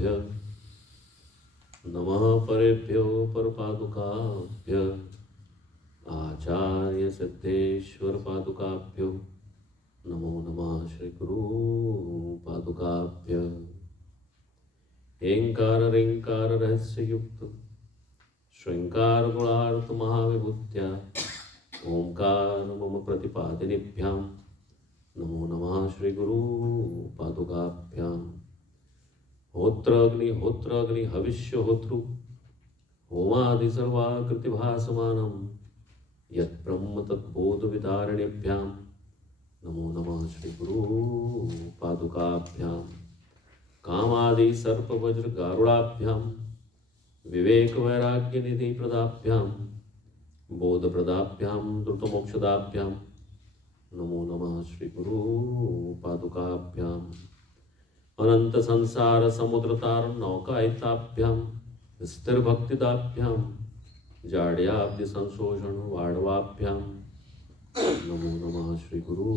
पादुकाभ्य नमः परेभ्यो परपादुकाभ्य आचार्य सिद्धेश्वर पादुकाभ्यो नमो नमः श्री गुरु पादुकाभ्य ऐंकार ऋंकार रहस्य युक्त श्रृंगार गुणार्थ महाविभूत्या ओंकार मम प्रतिपादिनीभ्यां नमो नमः श्री गुरु पादुकाभ्यां होत्राग्नि हविष्य होत्रु होमादि सर्वाकृति भासमानं यत् ब्रह्म तद्बोध विदारिणीभ्यां नमो नमः श्री गुरु पादुकाभ्यां कामादि सर्प वज्र गारुड़ाभ्यां विवेक वैराग्य निधि प्रदाभ्यां बोध प्रदाभ्यां द्रुत मोक्षदाभ्यां नमो नमः श्री गुरु पादुकाभ्यां अनंत संसार समुद्र तार नौकायिताभ्यां स्थिर भक्तिदाभ्यां जाड्याब्धि संशोषण वाड़वाभ्यां नमो नमः श्री गुरु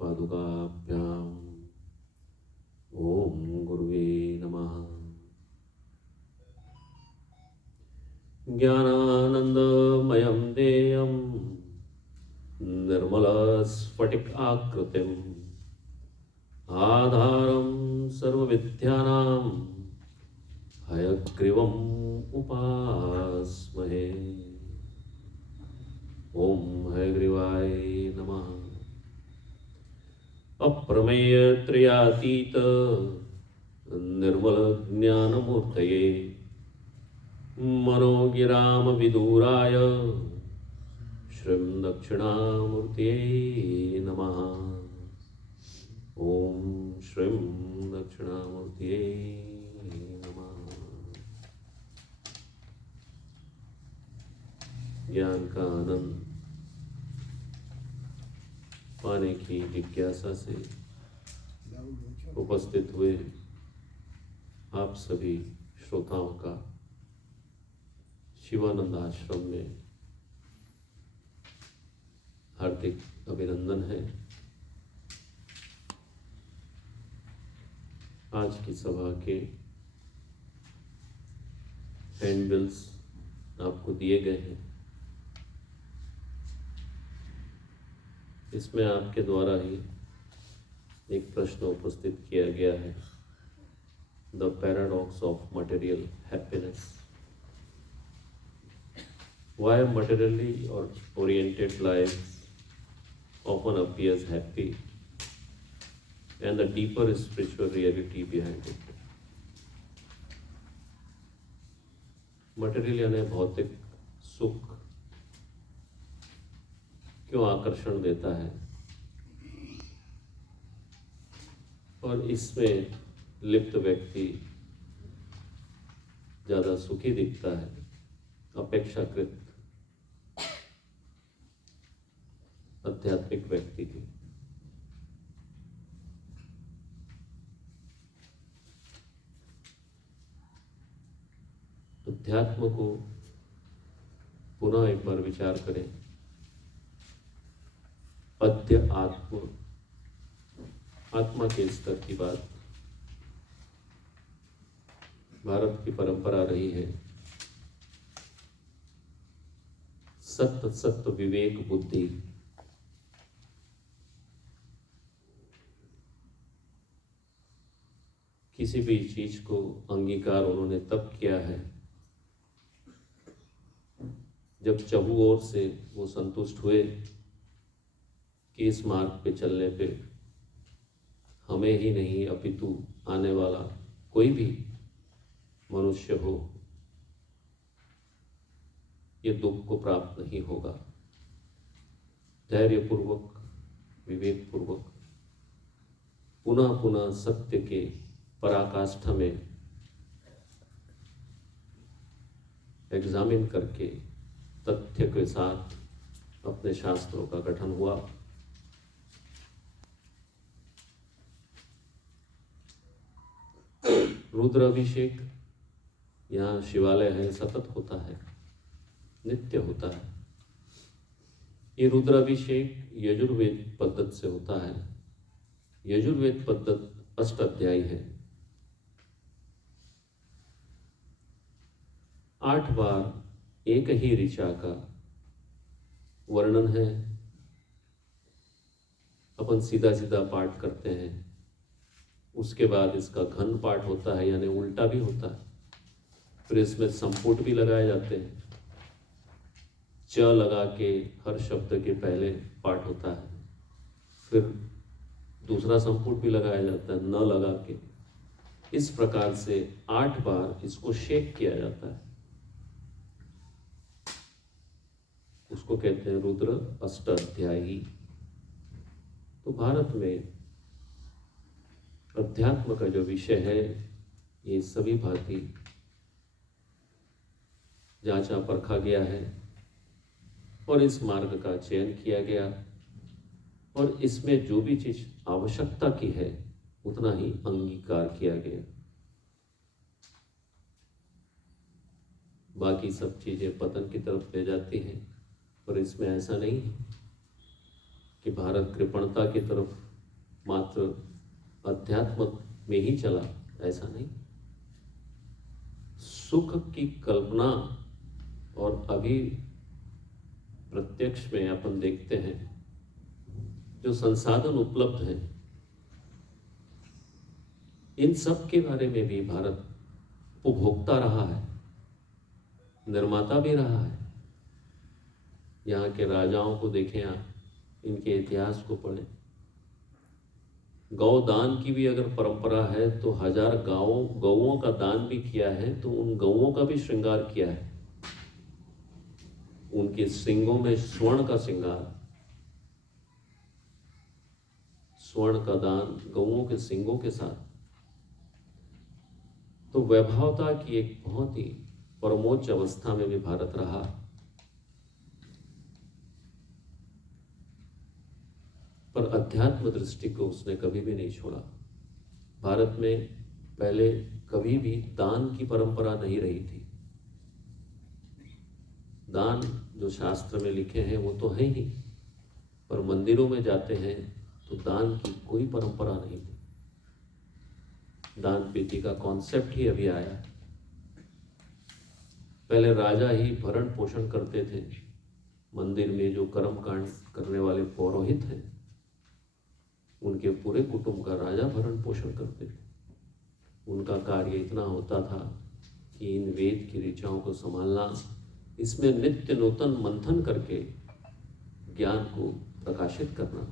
पादुकाभ्यां ओम गुरुवे नमः। ज्ञानानंदमयं देयं निर्मलस्फटिकाकृतिम् आधारं सर्वविद्यानां हयग्रीवम् उपास्महे। ओम हयग्रीवाय नमः। अप्रमेय त्रियातीत निर्मल ज्ञानमूर्तये मनोगिराम विदुराय श्रीं दक्षिणामूर्तये नमः। ओम श्रीं दक्षिणामूर्तये नमः। ज्ञान का आनंद पाने की जिज्ञासा से उपस्थित हुए आप सभी श्रोताओं का शिवानंद आश्रम में हार्दिक अभिनंदन है। आज की सभा के हैंडबिल्स आपको दिए गए हैं। इसमें आपके द्वारा ही एक प्रश्न उपस्थित किया गया है, the paradox of material happiness. Why materially or oriented lives often appears happy and the deeper spiritual reality behind it. Material यानी भौतिक सुख क्यों आकर्षण देता है और इसमें लिप्त व्यक्ति ज़्यादा सुखी दिखता है अपेक्षाकृत आध्यात्मिक व्यक्ति की। अध्यात्म को पुनः एक बार विचार करें। अध्य आत्म, आत्मा के स्तर की बात भारत की परंपरा रही है। सत्य सत्य विवेक बुद्धि, किसी भी चीज को अंगीकार उन्होंने तब किया है जब चहु ओर से वो संतुष्ट हुए कि इस मार्ग पे चलने पे हमें ही नहीं अपितु आने वाला कोई भी मनुष्य हो ये दुख को प्राप्त नहीं होगा। धैर्यपूर्वक विवेकपूर्वक पुनः पुनः सत्य के पराकाष्ठा में एग्जामिन करके तथ्य के साथ अपने शास्त्रों का गठन हुआ। रुद्राभिषेक यहाँ शिवालय है, सतत होता है, नित्य होता है। ये रुद्राभिषेक यजुर्वेद पद्धति से होता है। यजुर्वेद पद्धति 8 अध्याय है। 8 बार एक ही ऋचा का वर्णन है। अपन सीधा सीधा पाठ करते हैं, उसके बाद इसका घन पाठ होता है, यानी उल्टा भी होता है। फिर इसमें संपुट भी लगाए जाते हैं। च लगा के हर शब्द के पहले पाठ होता है, फिर दूसरा संपुट भी लगाया जाता है न लगा के। इस प्रकार से 8 बार इसको शेक किया जाता है। उसको कहते हैं रुद्र अष्टाध्यायी। तो भारत में अध्यात्म का जो विषय है, ये सभी भांति जांचा परखा गया है और इस मार्ग का चयन किया गया, और इसमें जो भी चीज आवश्यकता की है उतना ही अंगीकार किया गया। बाकी सब चीजें पतन की तरफ ले जाती हैं, पर इसमें ऐसा नहीं है कि भारत कृपणता की तरफ मात्र अध्यात्म में ही चला, ऐसा नहीं। सुख की कल्पना, और अभी प्रत्यक्ष में अपन देखते हैं जो संसाधन उपलब्ध हैं, इन सब के बारे में भी भारत उपभोक्ता रहा है, निर्माता भी रहा है। यहाँ के राजाओं को देखें आप, इनके इतिहास को पढ़ें। गौदान की भी अगर परंपरा है तो 1000 गौओं का दान भी किया है, तो उन गौओं का भी श्रृंगार किया है। उनके सिंगों में स्वर्ण का श्रृंगार, स्वर्ण का दान गौओं के सिंगों के साथ। तो वैभवता की एक बहुत ही परमोच्च अवस्था में भी भारत रहा। पर अध्यात्म दृष्टि को उसने कभी भी नहीं छोड़ा। भारत में पहले कभी भी दान की परंपरा नहीं रही थी। दान जो शास्त्र में लिखे हैं वो तो है ही, पर मंदिरों में जाते हैं तो दान की कोई परंपरा नहीं थी। दान पेटी का कॉन्सेप्ट ही अभी आया है। पहले राजा ही भरण पोषण करते थे। मंदिर में जो कर्मकांड करने वाले पुरोहित हैं, उनके पूरे कुटुंब का राजा भरण पोषण करते थे। उनका कार्य इतना होता था कि इन वेद की ऋचाओं को संभालना, इसमें नित्य नूतन मंथन करके ज्ञान को प्रकाशित करना,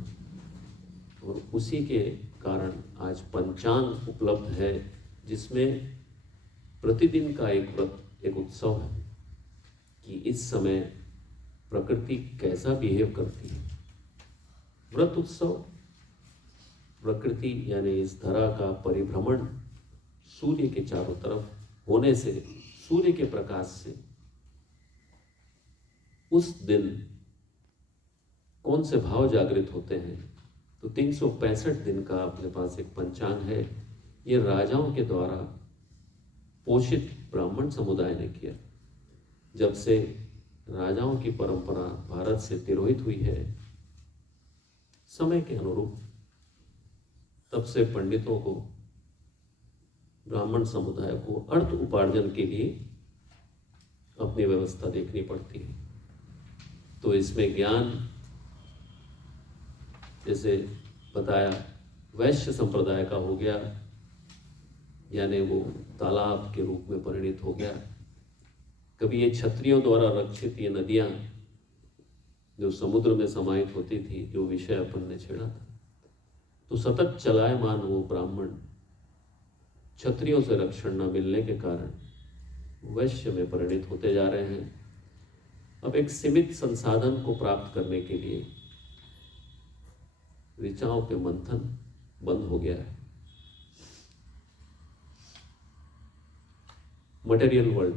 और उसी के कारण आज पंचांग उपलब्ध है, जिसमें प्रतिदिन का एक व्रत, एक उत्सव है कि इस समय प्रकृति कैसा बिहेव करती है। व्रत उत्सव, प्रकृति यानी इस धरा का परिभ्रमण सूर्य के चारों तरफ होने से, सूर्य के प्रकाश से उस दिन कौन से भाव जागृत होते हैं। तो 365 दिन का अपने पास एक पंचांग है। ये राजाओं के द्वारा पोषित ब्राह्मण समुदाय ने किया। जब से राजाओं की परंपरा भारत से तिरोहित हुई है समय के अनुरूप, तब से पंडितों को, ब्राह्मण समुदाय को अर्थ उपार्जन के लिए अपनी व्यवस्था देखनी पड़ती है। तो इसमें ज्ञान, जैसे बताया, वैश्य संप्रदाय का हो गया, यानी वो तालाब के रूप में परिणित हो गया। कभी ये क्षत्रियों द्वारा रक्षित ये नदियां जो समुद्र में समाहित होती थी, जो विषय अपन ने छेड़ा था, तो सतत चलायमान वो ब्राह्मण क्षत्रियों से रक्षण न मिलने के कारण वैश्य में परिणित होते जा रहे हैं। अब एक सीमित संसाधन को प्राप्त करने के लिए ऋचाओं के मंथन बंद हो गया है। मटेरियल वर्ल्ड,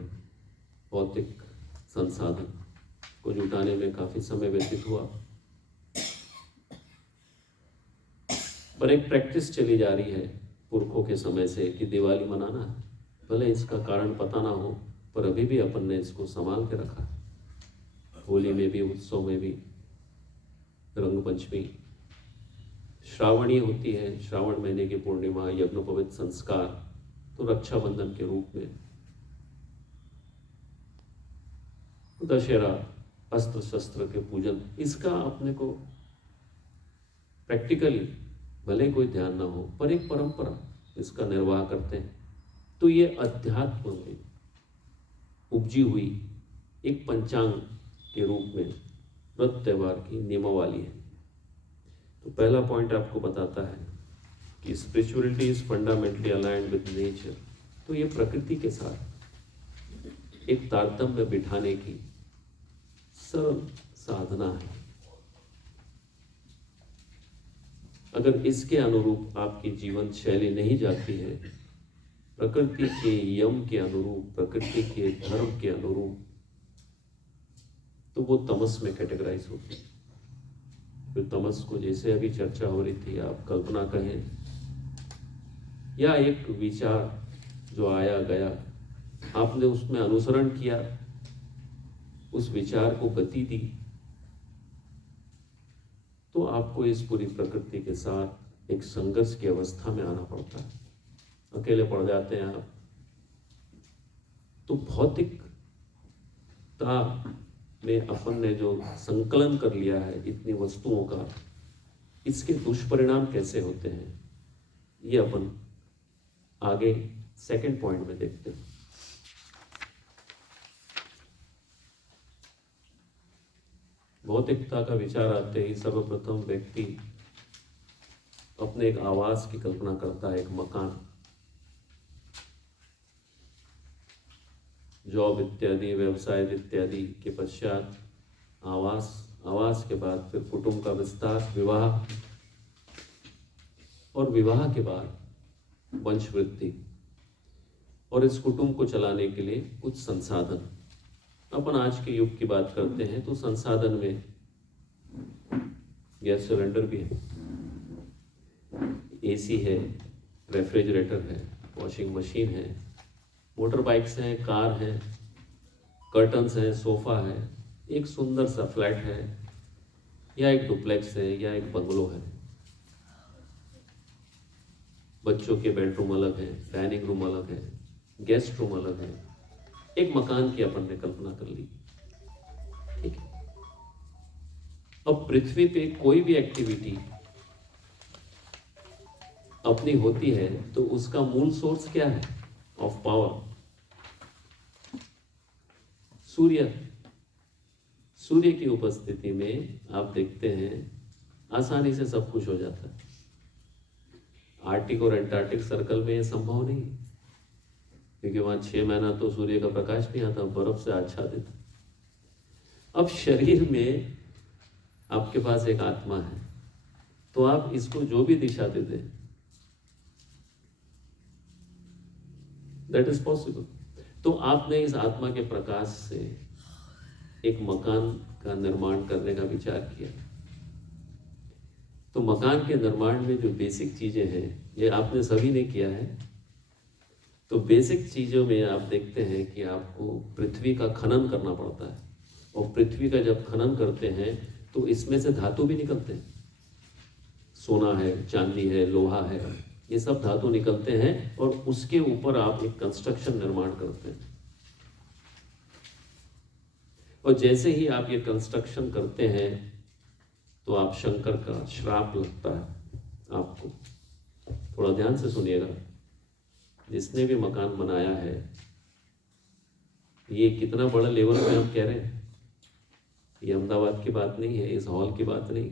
भौतिक संसाधन को जुटाने में काफी समय व्यतीत हुआ, पर एक प्रैक्टिस चली जा रही है पुरखों के समय से कि दिवाली मनाना है। भले इसका कारण पता ना हो, पर अभी भी अपन ने इसको संभाल के रखा है। होली में भी, उत्सव में भी, रंग पंचमी, श्रावणी होती है, श्रावण महीने की पूर्णिमा, यज्ञोपवीत संस्कार, तो रक्षाबंधन के रूप में दशहरा, अस्त्र शस्त्र के पूजन, इसका अपने को प्रैक्टिकली भले कोई ध्यान ना हो पर एक परंपरा इसका निर्वाह करते हैं। तो ये अध्यात्म में उपजी हुई एक पंचांग के रूप में व्रत त्यौहार की नियमावली है। तो पहला पॉइंट आपको बताता है कि spirituality is fundamentally aligned with nature. तो ये प्रकृति के साथ एक तारतम्य बिठाने की सरल साधना है। अगर इसके अनुरूप आपकी जीवन शैली नहीं जाती है, प्रकृति के यम के अनुरूप, प्रकृति के धर्म के अनुरूप, तो वो तमस में कैटेगराइज होती है। फिर तमस को जैसे अभी चर्चा हो रही थी, आप कल्पना कहें या एक विचार जो आया गया, आपने उसमें अनुसरण किया, उस विचार को गति दी, तो आपको इस पूरी प्रकृति के साथ एक संघर्ष की अवस्था में आना पड़ता है। अकेले पड़ जाते हैं आप, तो भौतिकता में अपन ने जो संकलन कर लिया है इतनी वस्तुओं का, इसके दुष्परिणाम कैसे होते हैं, ये अपन आगे सेकंड पॉइंट में देखते हैं। भौतिकता का विचार आते ही सर्वप्रथम व्यक्ति अपने एक आवास की कल्पना करता है, एक मकान, जॉब इत्यादि, व्यवसाय इत्यादि के पश्चात आवास, आवास के बाद फिर कुटुंब का विस्तार, विवाह, और विवाह के बाद वंशवृद्धि, और इस कुटुंब को चलाने के लिए कुछ संसाधन। अपन आज के युग की बात करते हैं तो संसाधन में गैस सिलेंडर भी है, एसी है, रेफ्रिजरेटर है, वॉशिंग मशीन है, मोटर बाइक्स हैं, कार हैं, कर्टन्स हैं, सोफा है, एक सुंदर सा फ्लैट है, या एक डुप्लेक्स है, या एक बंगलो है। बच्चों के बेडरूम अलग है, डाइनिंग रूम अलग है, गेस्ट रूम अलग है। एक मकान की अपन ने कल्पना कर ली, ठीक है। अब पृथ्वी पे कोई भी एक्टिविटी अपनी होती है तो उसका मूल सोर्स क्या है ऑफ पावर? सूर्य। सूर्य की उपस्थिति में आप देखते हैं आसानी से सब कुछ हो जाता है। आर्टिक और एंटार्क्टिक सर्कल में ये संभव नहीं, क्योंकि वहां 6 महीना तो सूर्य का प्रकाश नहीं आता, बर्फ से आच्छादित। अब शरीर में आपके पास एक आत्मा है, तो आप इसको जो भी दिशा दे दें, दैट इज पॉसिबल। तो आपने इस आत्मा के प्रकाश से एक मकान का निर्माण करने का विचार किया। तो मकान के निर्माण में जो बेसिक चीजें हैं, ये आपने सभी ने किया है। तो बेसिक चीजों में आप देखते हैं कि आपको पृथ्वी का खनन करना पड़ता है, और पृथ्वी का जब खनन करते हैं तो इसमें से धातु भी निकलते हैं। सोना है, चांदी है, लोहा है, ये सब धातु निकलते हैं, और उसके ऊपर आप एक कंस्ट्रक्शन निर्माण करते हैं। और जैसे ही आप ये कंस्ट्रक्शन करते हैं तो आप शंकर का श्राप लगता है आपको। थोड़ा ध्यान से सुनिएगा। जिसने भी मकान बनाया है, ये कितना बड़ा लेवल पे हम कह रहे हैं, ये अहमदाबाद की बात नहीं है, इस हॉल की बात नहीं,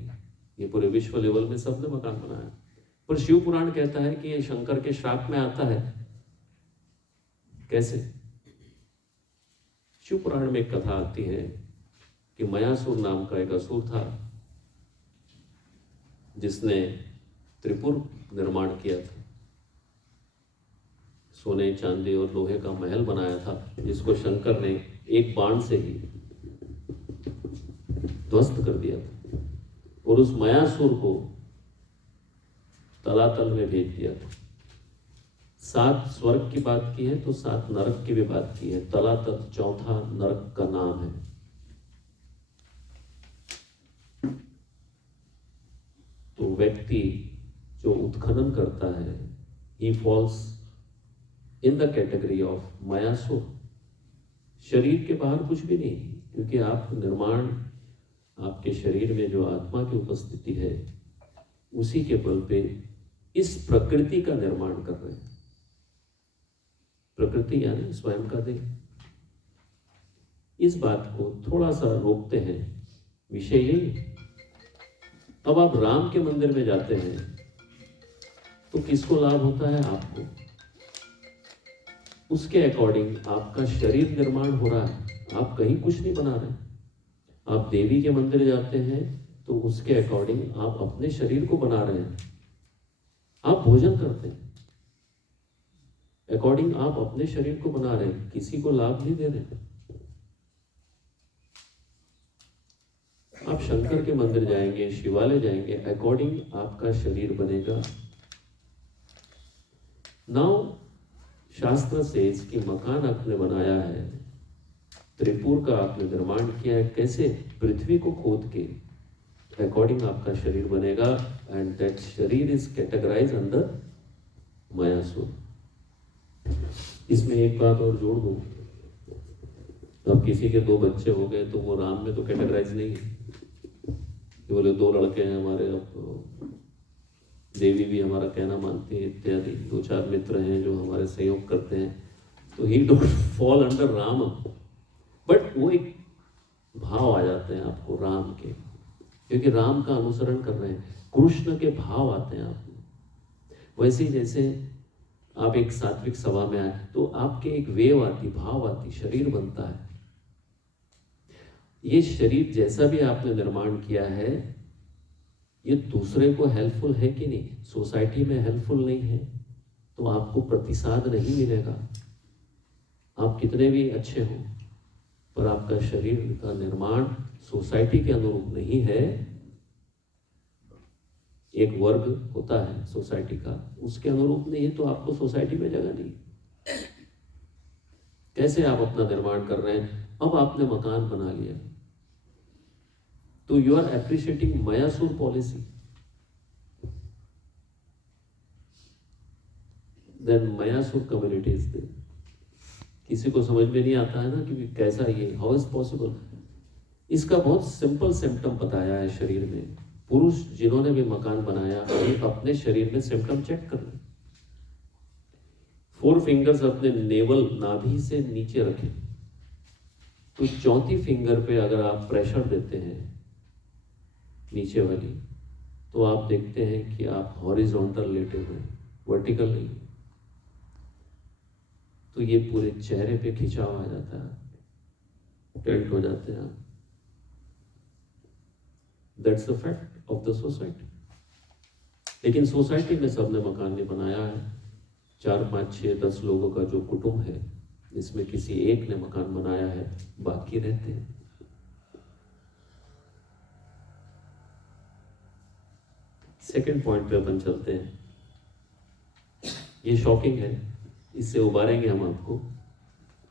ये पूरे विश्व लेवल में सबने मकान बनाया। पर शिव पुराण कहता है कि ये शंकर के श्राप में आता है। कैसे? शिव पुराण में एक कथा आती है कि मयासुर नाम का एक असुर था, जिसने त्रिपुर निर्माण किया था। सोने, चांदी और लोहे का महल बनाया था, जिसको शंकर ने एक बाण से ही ध्वस्त कर दिया था, और उस मयासुर को तलातल में भेज दिया था। 7 स्वर्ग की बात की है तो 7 नरक की भी बात की है। तलातल चौथा नरक का नाम है। तो व्यक्ति जो उत्खनन करता है, he falls in the category of Mayasur. शरीर के बाहर कुछ भी नहीं, क्योंकि आप निर्माण, आपके शरीर में जो आत्मा की उपस्थिति है उसी के बल पे इस प्रकृति का निर्माण कर रहे हैं। प्रकृति यानी स्वयं का देह। इस बात को थोड़ा सा रोकते हैं। विषय यही, अब आप राम के मंदिर में जाते हैं तो किसको लाभ होता है? आपको। उसके अकॉर्डिंग आपका शरीर निर्माण हो रहा है, आप कहीं कुछ नहीं बना रहे। आप देवी के मंदिर जाते हैं तो उसके अकॉर्डिंग आप अपने शरीर को बना रहे हैं। आप भोजन करते हैं, अकॉर्डिंग आप अपने शरीर को बना रहे हैं, किसी को लाभ नहीं दे रहे। आप शंकर के मंदिर जाएंगे, शिवालय जाएंगे, अकॉर्डिंग आपका शरीर बनेगा। नाउ शास्त्र से कि मकान आपने बनाया है, त्रिपुर का आपने निर्माण किया है, कैसे? पृथ्वी को खोद के अकॉर्डिंग आपका शरीर बनेगा। एंड दैट शरीर इज कैटेगराइज अंडर मायासुर। इसमें एक बात और जोड़ दूं, अब किसी के 2 बच्चे हो गए तो वो राम में तो कैटेगराइज नहीं है। बोले 2 लड़के हैं हमारे, अब देवी भी हमारा कहना मानती है इत्यादि, 2-4 मित्र हैं जो हमारे सहयोग करते हैं, तो ही don't fall under Ram. But वो एक भाव आ जाते हैं आपको राम के, क्योंकि राम का अनुसरण कर रहे हैं, कृष्ण के भाव आते हैं आप में। वैसे ही जैसे आप एक सात्विक सभा में आए तो आपके एक वेव आती, भाव आती, शरीर बनता है। ये शरीर जैसा भी आपने निर्माण किया है, ये दूसरे को हेल्पफुल है कि नहीं? सोसाइटी में हेल्पफुल नहीं है तो आपको प्रतिसाद नहीं मिलेगा। आप कितने भी अच्छे हो, पर आपका शरीर का निर्माण सोसाइटी के अनुरूप नहीं है। एक वर्ग होता है सोसाइटी का, उसके अनुरूप नहीं है तो आपको सोसाइटी में जगह नहीं। कैसे आप अपना निर्माण कर रहे हैं? अब आपने मकान बना लिया तो you are appreciating Mayasur policy. Then Mayasur community is there. किसी को समझ में नहीं आता है ना कि कैसा ये, हाउ इज पॉसिबल। इसका बहुत सिंपल सिम्टम बताया है शरीर में। पुरुष जिन्होंने भी मकान बनाया, अपने शरीर में सिम्टम चेक कर लें। 4 फिंगर्स अपने नेवल नाभि से नीचे रखें, तो 4थी फिंगर पे अगर आप प्रेशर देते हैं नीचे वाली, तो आप देखते हैं कि आप हॉरिजॉन्टल लेटे हुए, वर्टिकल नहीं। तो ये पूरे चेहरे पे खिंचाव आ जाता है, टेल्ट हो जाते हैं आप। That's the fact of the society. लेकिन सोसाइटी में सबने मकान नहीं बनाया है। 4, 5, 6, 10 लोगों का जो कुटुंब है, इसमें किसी एक ने मकान बनाया है, बाकी रहते हैं। सेकंड पॉइंट पे अपन चलते हैं। ये शॉकिंग है, इससे उबारेंगे हम आपको,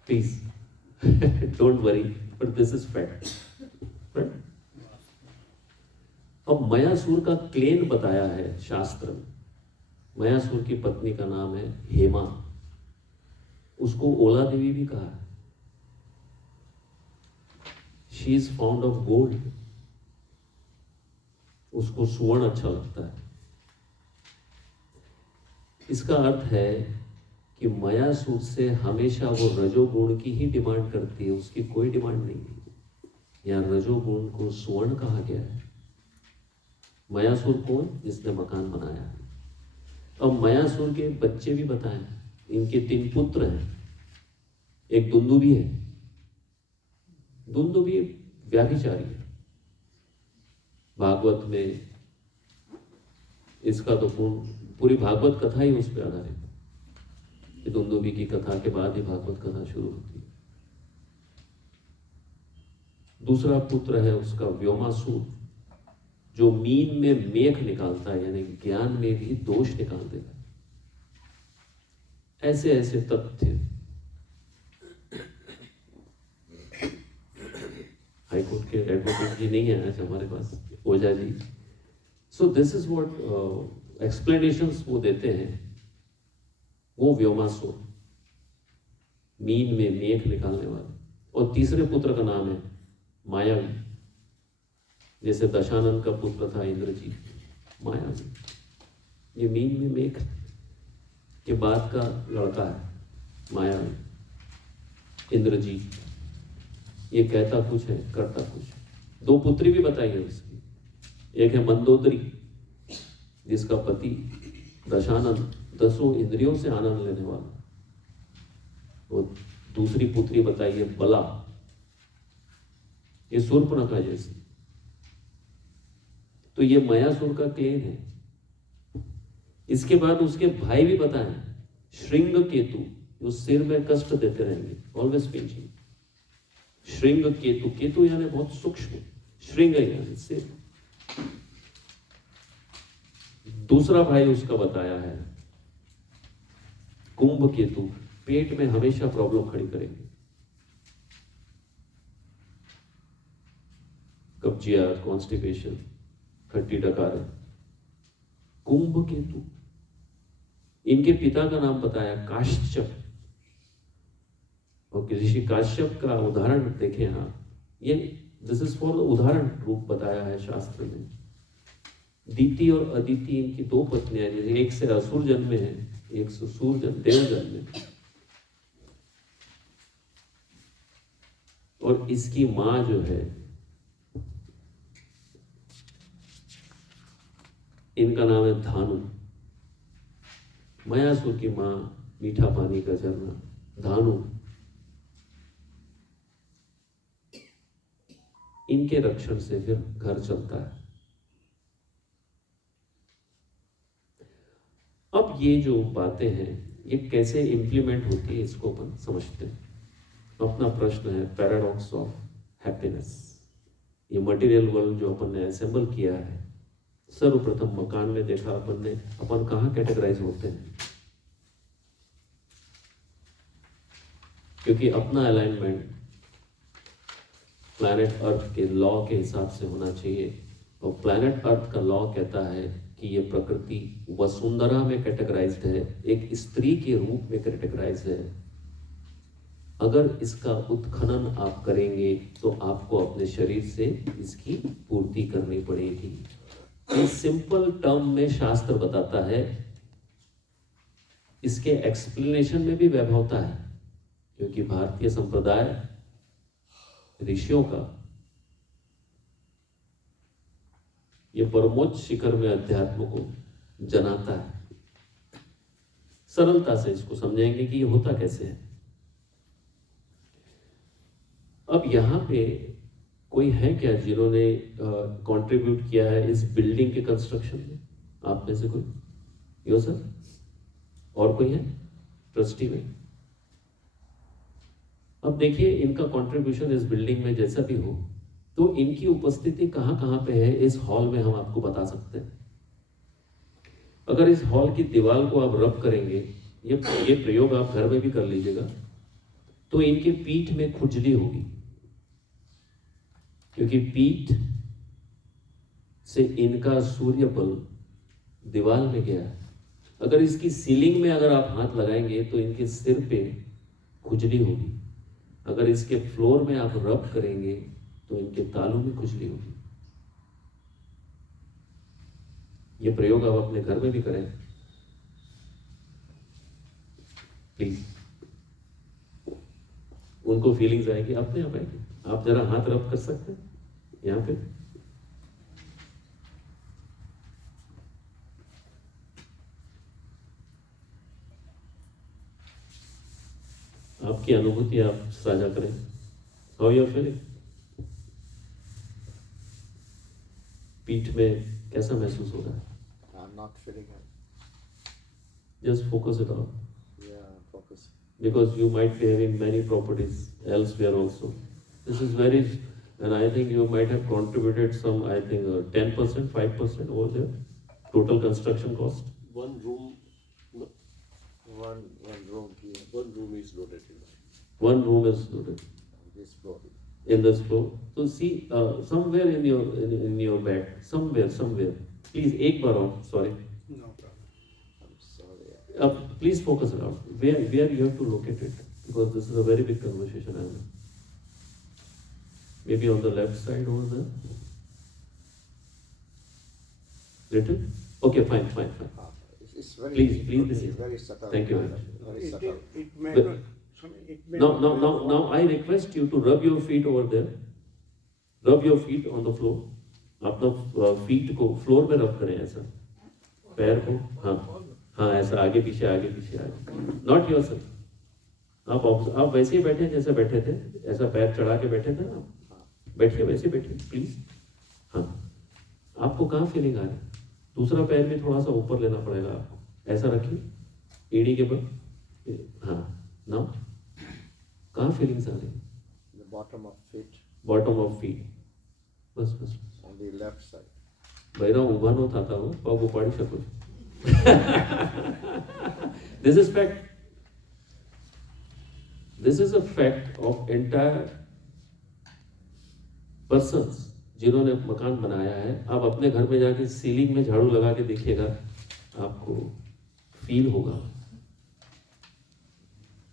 please don't worry, but this is fact. अब मयासुर का क्लेन बताया है शास्त्र में। मयासुर की पत्नी का नाम है हेमा, उसको ओला देवी भी कहा है। She is found of gold, उसको स्वर्ण अच्छा लगता है। इसका अर्थ है कि मयासुर से हमेशा वो रजोगुण की ही डिमांड करती है, उसकी कोई डिमांड नहीं है। यहाँ रजोगुण को स्वर्ण कहा गया है। मयासुर कौन? जिसने मकान बनाया है। अब मयासुर के बच्चे भी बताएं, इनके 3 पुत्र हैं। एक दुंदुभी है, दुंदुभी व्याभिचारी है। भागवत में इसका तो पूरी भागवत कथा ही उस पर आधारित है। दुंदुभी की कथा के बाद ही भागवत कथा शुरू होती है। दूसरा पुत्र है उसका व्योमासुर, जो मीन में मेख निकालता है, यानी ज्ञान में भी दोष निकाल देता है। ऐसे ऐसे तथ्य हाईकोर्ट के एडवोकेट जी नहीं है आज हमारे पास, Ojha ji. So this is what explanations वो देते हैं। वो व्योमासुर, मीन में मेख निकालने वाला। और तीसरे पुत्र का नाम है मायावी, जैसे दशानन का पुत्र था इंद्रजीत, मायावी। ये मीन में मेघ के बाद का लड़का है मायावी, इंद्रजीत। ये कहता कुछ है, करता कुछ। दो पुत्री भी बताई है उसकी, एक है मंदोदरी जिसका पति दशानन, 10 इंद्रियों से आनंद लेने वाला, और दूसरी पुत्री बताई है बला, ये शूर्पणखा जैसी। तो ये मयासुर का क्लेन है। इसके बाद उसके भाई भी बताए, श्रृंग केतु, जो सिर में कष्ट देते रहेंगे, ऑलवेज पिंचिंग। श्रृंग केतु, केतु यानी बहुत सूक्ष्म, श्रृंग यानी सिर। दूसरा भाई उसका बताया है कुंभ केतु, पेट में हमेशा प्रॉब्लम खड़ी करेंगे, कब्जियत, कॉन्स्टिपेशन, खट्टी डकार। कुंभ केतु। इनके पिता का नाम बताया काश्यप, और ऋषि काश्यप का उदाहरण देखें आप, ये दिस इज फॉर उदाहरण रूप बताया है शास्त्र में। दीति और अदिति इनकी दो पत्नियां, जैसे एक से असुर जन्मे हैं, एक से सूर जन्म, देव जन्मे। और इसकी मां जो है, इनका नाम है धानु। मयासुर की मां, मीठा पानी का झरना, धानु। इनके रक्षण से फिर घर चलता है। अब ये जो बातें हैं ये कैसे इंप्लीमेंट होती है, इसको अपन समझते हैं। अपना प्रश्न है पैराडॉक्स ऑफ हैप्पीनेस। ये मटेरियल वर्ल्ड जो अपन ने असेंबल किया है, सर्वप्रथम मकान में देखा अपन ने, अपन कहाँ कैटेगराइज होते हैं, क्योंकि अपना अलाइनमेंट प्लैनेट अर्थ के लॉ के हिसाब से होना चाहिए। और प्लैनेट अर्थ का लॉ कहता है कि ये प्रकृति वसुंधरा में कैटेगराइज्ड है, एक स्त्री के रूप में कैटेगराइज्ड है। अगर इसका उत्खनन आप करेंगे तो आपको अपने शरीर से इसकी पूर्ति करनी पड़ेगी। इस सिंपल टर्म में शास्त्र बताता है, इसके एक्सप्लेनेशन में भी वैभवता है, क्योंकि भारतीय संप्रदाय ऋषियों का ये परमोच्च शिखर में अध्यात्म को जनाता है। सरलता से इसको समझेंगे कि ये होता कैसे है। अब यहां पे कोई है क्या जिन्होंने कंट्रीब्यूट किया है इस बिल्डिंग के कंस्ट्रक्शन में? आप में से कोई? यो सर, और कोई है ट्रस्टी में? अब देखिए, इनका कंट्रीब्यूशन इस बिल्डिंग में जैसा भी हो, तो इनकी उपस्थिति कहां कहां पे है इस हॉल में हम आपको बता सकते हैं। अगर इस हॉल की दीवार को आप रब करेंगे, ये प्रयोग आप घर में भी कर लीजिएगा, तो इनके पीठ में खुजली होगी, क्योंकि पीठ से इनका सूर्य बल दीवार में गया है। अगर इसकी सीलिंग में अगर आप हाथ लगाएंगे तो इनके सिर पे खुजली होगी। अगर इसके फ्लोर में आप रब करेंगे तो इनके तालू में खुजली होगी। ये प्रयोग आप अपने घर में भी करें प्लीज। उनको फीलिंग्स आएगी, अपने आप आएगी। आप जरा हाथ रब कर सकते हैं यहां पे। आपकी अनुभूति आप साझा करें। How you are feeling? पीठ में कैसा महसूस हो रहा है? I'm not feeling it. Just focus it on. Yeah, focus. Because you might be having many properties elsewhere also. This is very, and I think you might have contributed some, I think 10%, 5% over there, total construction cost. One room, no, One room here. one room is loaded in that. One room is loaded This floor. in this floor. So see, somewhere in your back, somewhere. Please, एक बार और, sorry. No problem. I'm sorry. Please focus it out. Where you have to locate it, because this is a very big conversation. Maybe on the left side over there. Little? Okay, fine. It's very Please, this is. very subtle. Thank you very much. Very subtle. It may But- not. It may Now, not- I request you to rub your feet over there. Rub your feet on the floor. अपना feet को floor पे रब करें ऐसा, पैर को, हाँ ऐसा आगे पीछे नॉट योर सेल्फ. आप वैसे ही बैठे जैसे बैठे थे, ऐसा पैर चढ़ा के बैठे थे ना, बैठिए वैसे बैठिए प्लीज. हाँ, आपको कहाँ फीलिंग आ रही है? दूसरा पैर भी थोड़ा सा ऊपर लेना पड़ेगा आपको, ऐसा रखिए एड़ी के बल. हाँ, नाउ कहाँ फीलिंग्स आ रही है? The bottom of feet bottom of feet. बस on the left side. બૈરા ઊભાનો થતા હો, પગ ઉપાડી શકો છો. This is fact. This is a fact of entire persons जिन्होंने मकान बनाया है. आप अपने घर में जाके सीलिंग में झाड़ू लगा के देखिएगा, आपको फील होगा.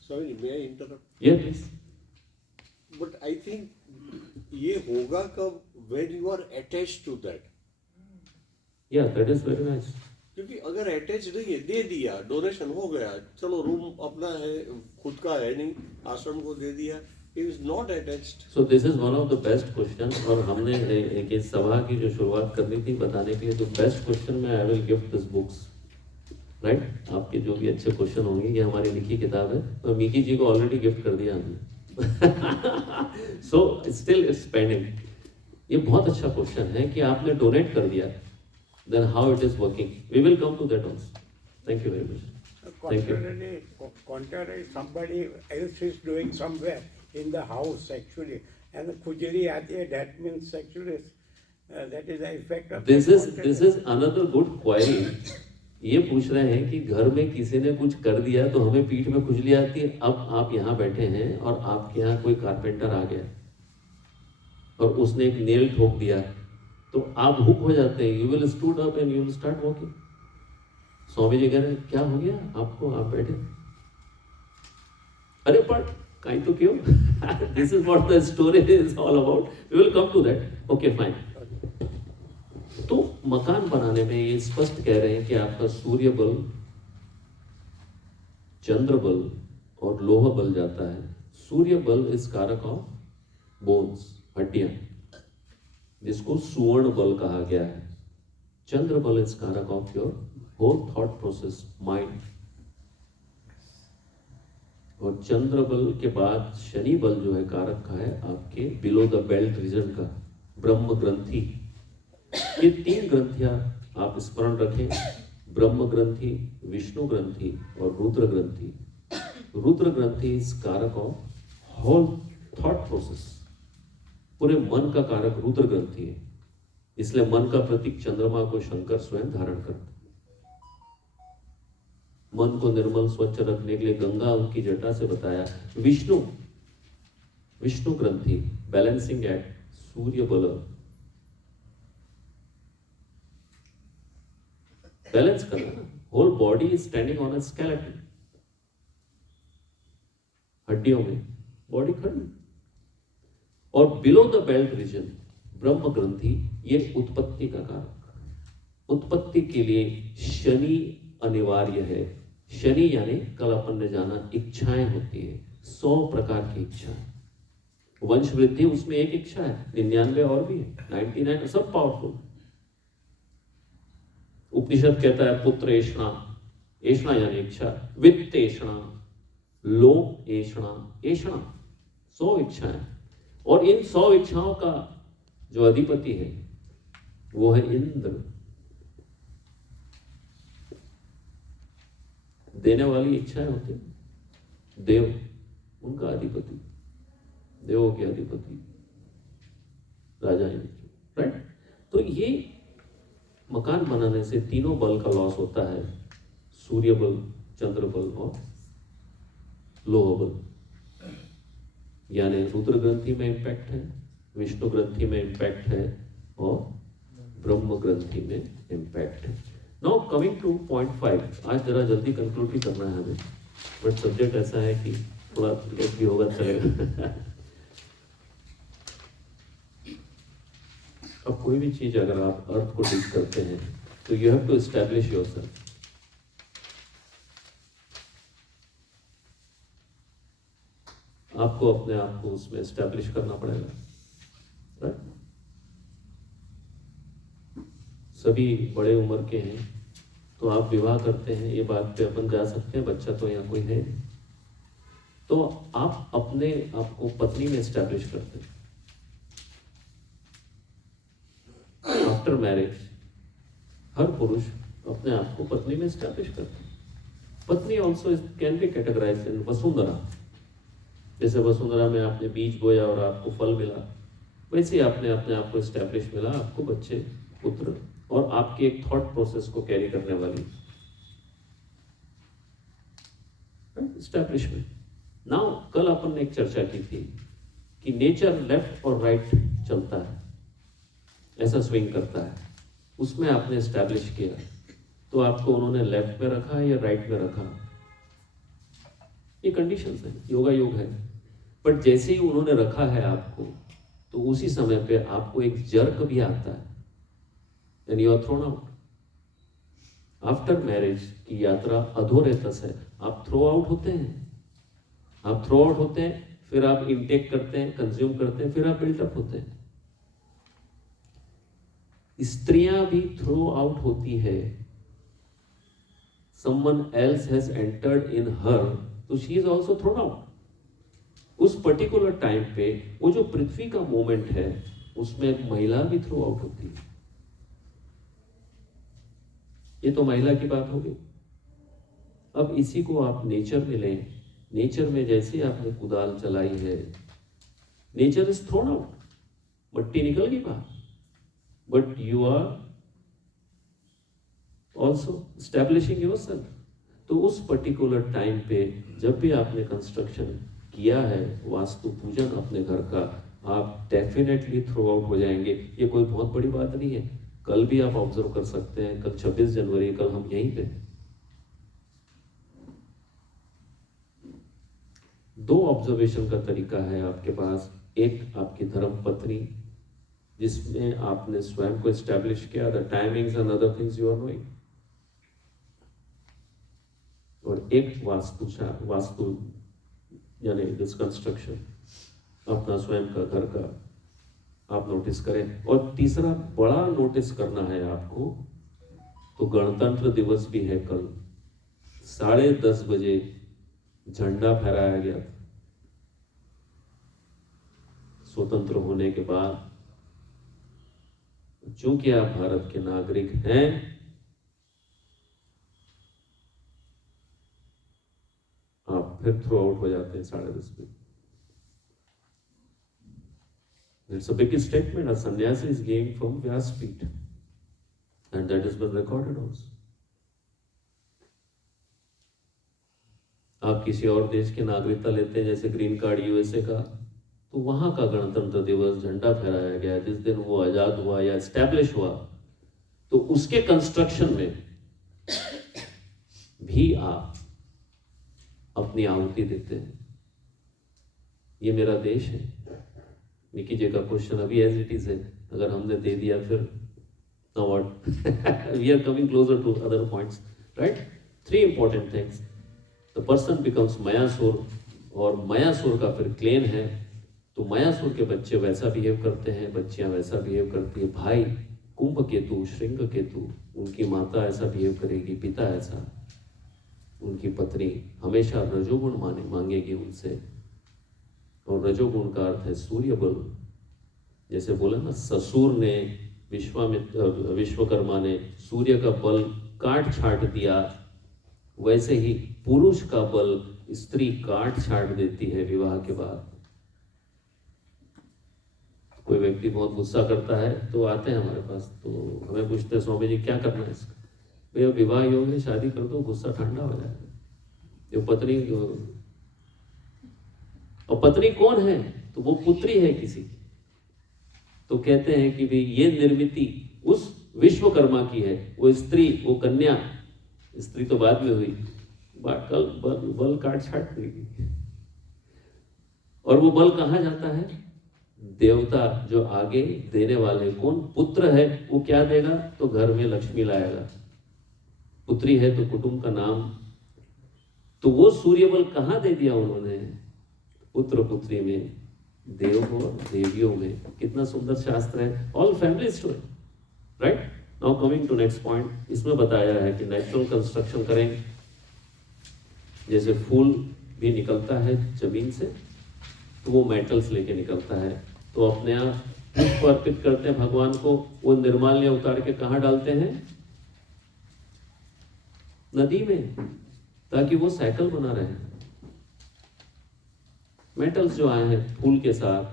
Sorry, may I interrupt? ये प्लीज. But I think ये होगा कब? When you are attached to that. या दैट इज वेरी नाइस. क्योंकि अगर अटैच नहीं है, दे दिया, डोनेशन हो गया, चलो रूम अपना है, खुद का है नहीं, आश्रम को दे दिया, it is not attached. So this is one of the best question. और हमने एक इस सभा की जो शुरुआत करनी थी बताने के लिए, तो बेस्ट क्वेश्चन में I will gift this books. Right, आपके जो भी अच्छे क्वेश्चन होंगे, ये हमारी लिखी किताब है, तो मिकी जी को ऑलरेडी गिफ्ट कर दिया हमने. So still it's pending. ये बहुत अच्छा क्वेश्चन है कि आपने डोनेट कर दिया, then how it is working. We will come to that also. Thank you very much. Thank you. Contrary, somebody else is doing somewhere in the house actually, and the kujari aati hai, that means actually that is the effect of. This is another good query. ये पूछ रहे हैं कि घर में किसी ने कुछ कर दिया तो हमें पीठ में खुजली आती है. अब आप यहाँ बैठे हैं और आपके यहाँ कोई कारपेंटर आ गया और उसने एक नेल ठोक दिया, तो आप हुक हो जाते हैं. You will stood up and you will start walking. Swami ji कह रहे हैं क्या हो गया आपको, आप बैठे, अरे पर कहीं तो क्यों. This is what the story is all about. We will come to that. Okay fine. तो मकान बनाने में ये स्पष्ट कह रहे हैं कि आपका सूर्य बल, चंद्र बल और लोह बल जाता है. सूर्य बल इज कारक ऑफ बोन्स, हड्डियां, जिसको सुवर्ण बल कहा गया है. चंद्र बल इज कारक of your whole thought process, mind. और चंद्र बल के बाद शनि बल जो है कारक का है आपके बिलो द बेल्ट रीजन का, ब्रह्म ग्रंथि. ये 3 ग्रंथियां आप स्मरण रखें, ब्रह्म ग्रंथि, विष्णु ग्रंथि और रुद्र ग्रंथि. रुद्र ग्रंथि इज कारक ऑफ होल थॉट प्रोसेस. पूरे मन का कारक रुद्र ग्रंथि है. इसलिए मन का प्रतीक चंद्रमा को शंकर स्वयं धारण करते. मन को निर्मल स्वच्छ रखने के लिए गंगा उनकी जटा से बताया. विष्णु ग्रंथि बैलेंसिंग एक्ट, सूर्य बल बैलेंस करना. Whole body is standing on a skeleton. हड्डियों में बॉडी खड़ी. और बिलो द बेल्ट रीजन ब्रह्म ग्रंथि, ये उत्पत्ति का कारक. उत्पत्ति के लिए शनि अनिवार्य है. शनि यानी कल अपन ने जाना इच्छाएं होती है, 100 प्रकार की इच्छाएं. वंश वृद्धि उसमें एक इच्छा है, 99 और भी है, 99 सब पावरफुल. उपनिषद कहता है पुत्र एषणा, एषणा यानी इच्छा, वित्त एषणा, लोक एषणा, एषणा 100 इच्छाएं. और इन 100 इच्छाओं का जो अधिपति है वो है इंद्र. देने वाली इच्छाएं होती, देव उनका अधिपति, देवों के अधिपति राजा इंद्र. राइट. तो ये मकान बनाने से तीनों बल का लॉस होता है, सूर्य बल, चंद्र बल और लोह बल. यानी रुद्र ग्रंथि में इंपैक्ट है, विष्णु ग्रंथि में इंपैक्ट है और ब्रह्म ग्रंथि में इंपैक्ट है. Now coming two point 5. आज जरा जल्दी कंक्लूड भी करना है हमें, बट सब्जेक्ट ऐसा है कि थोड़ा लेट भी होगा चलेगा. अब कोई भी चीज अगर आप अर्थ को डील करते हैं तो you have to establish yourself. आपको अपने आप को उसमें एस्टैब्लिश करना पड़ेगा, राइट? सभी बड़े उम्र के हैं तो आप विवाह करते हैं, ये बात पे अपन जा सकते हैं, बच्चा तो यहाँ कोई है नहीं। तो आप अपने आप को पत्नी में एस्टैब्लिश करते हैं। आफ्टर मैरिज हर पुरुष अपने आप को पत्नी में एस्टैब्लिश करते हैं। पत्नी ऑल्सो कैन बी कैटेगराइज्ड इन वसुंधरा। जैसे वसुंधरा में आपने बीज बोया और आपको फल मिला, वैसे ही आपने अपने आप को एस्टैब्लिश मिला, आपको बच्चे, पुत्र और आपके एक थॉट प्रोसेस को कैरी करने वाली एस्टैब्लिशमेंट। नाउ कल अपन ने एक चर्चा की थी कि नेचर लेफ्ट और राइट चलता है, ऐसा स्विंग करता है, उसमें आपने एस्टैब्लिश किया तो आपको उन्होंने लेफ्ट में रखा या राइट में रखा, ये कंडीशंस है, योगा योग है। बट जैसे ही उन्होंने रखा है आपको तो उसी समय पे आपको एक जर्क भी आता है and you are thrown out. After marriage की यात्रा अधोरेतस है, आप थ्रो आउट होते हैं, आप थ्रो आउट होते हैं, फिर आप इनटेक करते हैं, कंज्यूम करते हैं, फिर आप बिल्टअप होते हैं। स्त्रियां भी थ्रो आउट होती है। someone else has entered in her, तो she is also thrown out। उस पर्टिकुलर टाइम पे वो जो पृथ्वी का मोमेंट है उसमें एक महिला भी थ्रो आउट होती है। ये तो महिला की बात होगी। अब इसी को आप नेचर में लें। नेचर में जैसे आपने कुदाल चलाई है, नेचर इज थ्रोन आउट, मट्टी निकल गई बाहर, but you are also establishing yourself. तो उस पर्टिकुलर टाइम पे जब भी आपने कंस्ट्रक्शन किया है, वास्तु पूजन अपने घर का, आप डेफिनेटली थ्रो आउट हो जाएंगे। ये कोई बहुत बड़ी बात नहीं है। कल भी आप ऑब्जर्व कर सकते हैं, कल 26 जनवरी, कल हम यहीं पे 2 ऑब्जर्वेशन का तरीका है आपके पास। एक आपकी धर्म पत्नी जिसमें आपने स्वयं को एस्टैब्लिश किया, the timings and other things you are knowing, और एक वास्तु यानी दिस कंस्ट्रक्शन अपना स्वयं का घर का आप नोटिस करें। और तीसरा बड़ा नोटिस करना है आपको, तो गणतंत्र दिवस भी है कल, 10:30 बजे झंडा फहराया गया था। स्वतंत्र होने के बाद चूंकि आप भारत के नागरिक हैं, आप फिर थ्रो आउट हो जाते हैं 10:30 बजे। It's a big statement. A sannyasi is giving from Vyaspeeth, and that has been recorded also. आप किसी और देश की नागरिकता लेते हैं, जैसे ग्रीन कार्ड यूएसए का, तो वहां का गणतंत्र दिवस झंडा फहराया गया जिस दिन वो आजाद हुआ या एस्टैब्लिश हुआ, तो उसके कंस्ट्रक्शन में भी आप अपनी आहुति देते हैं। ये मेरा देश है। निकी जी का क्वेश्चन अभी एज इट इज है, अगर हमने दे दिया फिर now what? We are coming closer to other points, right? 3 important things. The person becomes Mayasur, और मयासुर का फिर क्लेन है, तो मयासुर के बच्चे वैसा बिहेव करते हैं, बच्चियां वैसा बिहेव करती है। भाई कुंभ केतु, श्रृंग केतु, उनकी माता ऐसा बिहेव करेगी, पिता ऐसा, उनकी पत्नी हमेशा रजोगुण मांगेगी उनसे, और रजोगुण का अर्थ है सूर्य बल। जैसे बोला ना, ससुर ने विश्वकर्मा ने सूर्य का बल काट छाट दिया, वैसे ही पुरुष का बल स्त्री काट छाट देती है विवाह के बाद। कोई व्यक्ति बहुत गुस्सा करता है तो आते हैं हमारे पास, तो हमें पूछते हैं स्वामी जी क्या करना है इसका? भैया विवाह योग है, शादी कर दो, गुस्सा ठंडा हो जाएगा। जो पत्नी, और पत्नी कौन है? तो वो पुत्री है किसी की। तो कहते हैं कि भाई ये निर्मिति उस विश्वकर्मा की है, वो स्त्री, वो कन्या, स्त्री तो बाद में हुई, कल बल काट छाट देगी। और वो बल कहाँ जाता है? देवता जो आगे देने वाले, कौन पुत्र है वो क्या देगा, तो घर में लक्ष्मी लाएगा। पुत्री है तो कुटुंब का नाम, तो वो सूर्य बल कहाँ दे दिया उन्होंने, पुत्र पुत्री में, देव और देवियों में। कितना सुंदर शास्त्र है, all family story, right. Now coming to next point, इसमें बताया है कि नेचुरल कंस्ट्रक्शन करें, जैसे फूल भी निकलता है जमीन से, तो वो मेटल्स लेके निकलता है, तो अपने यहाँ पुष्प अर्पित करते हैं भगवान को, वो निर्माल्य उतार के कहाँ डालते हैं, नदी में, ताकि वो साइकिल बना रहे। मेटल्स जो आए हैं फूल के साथ,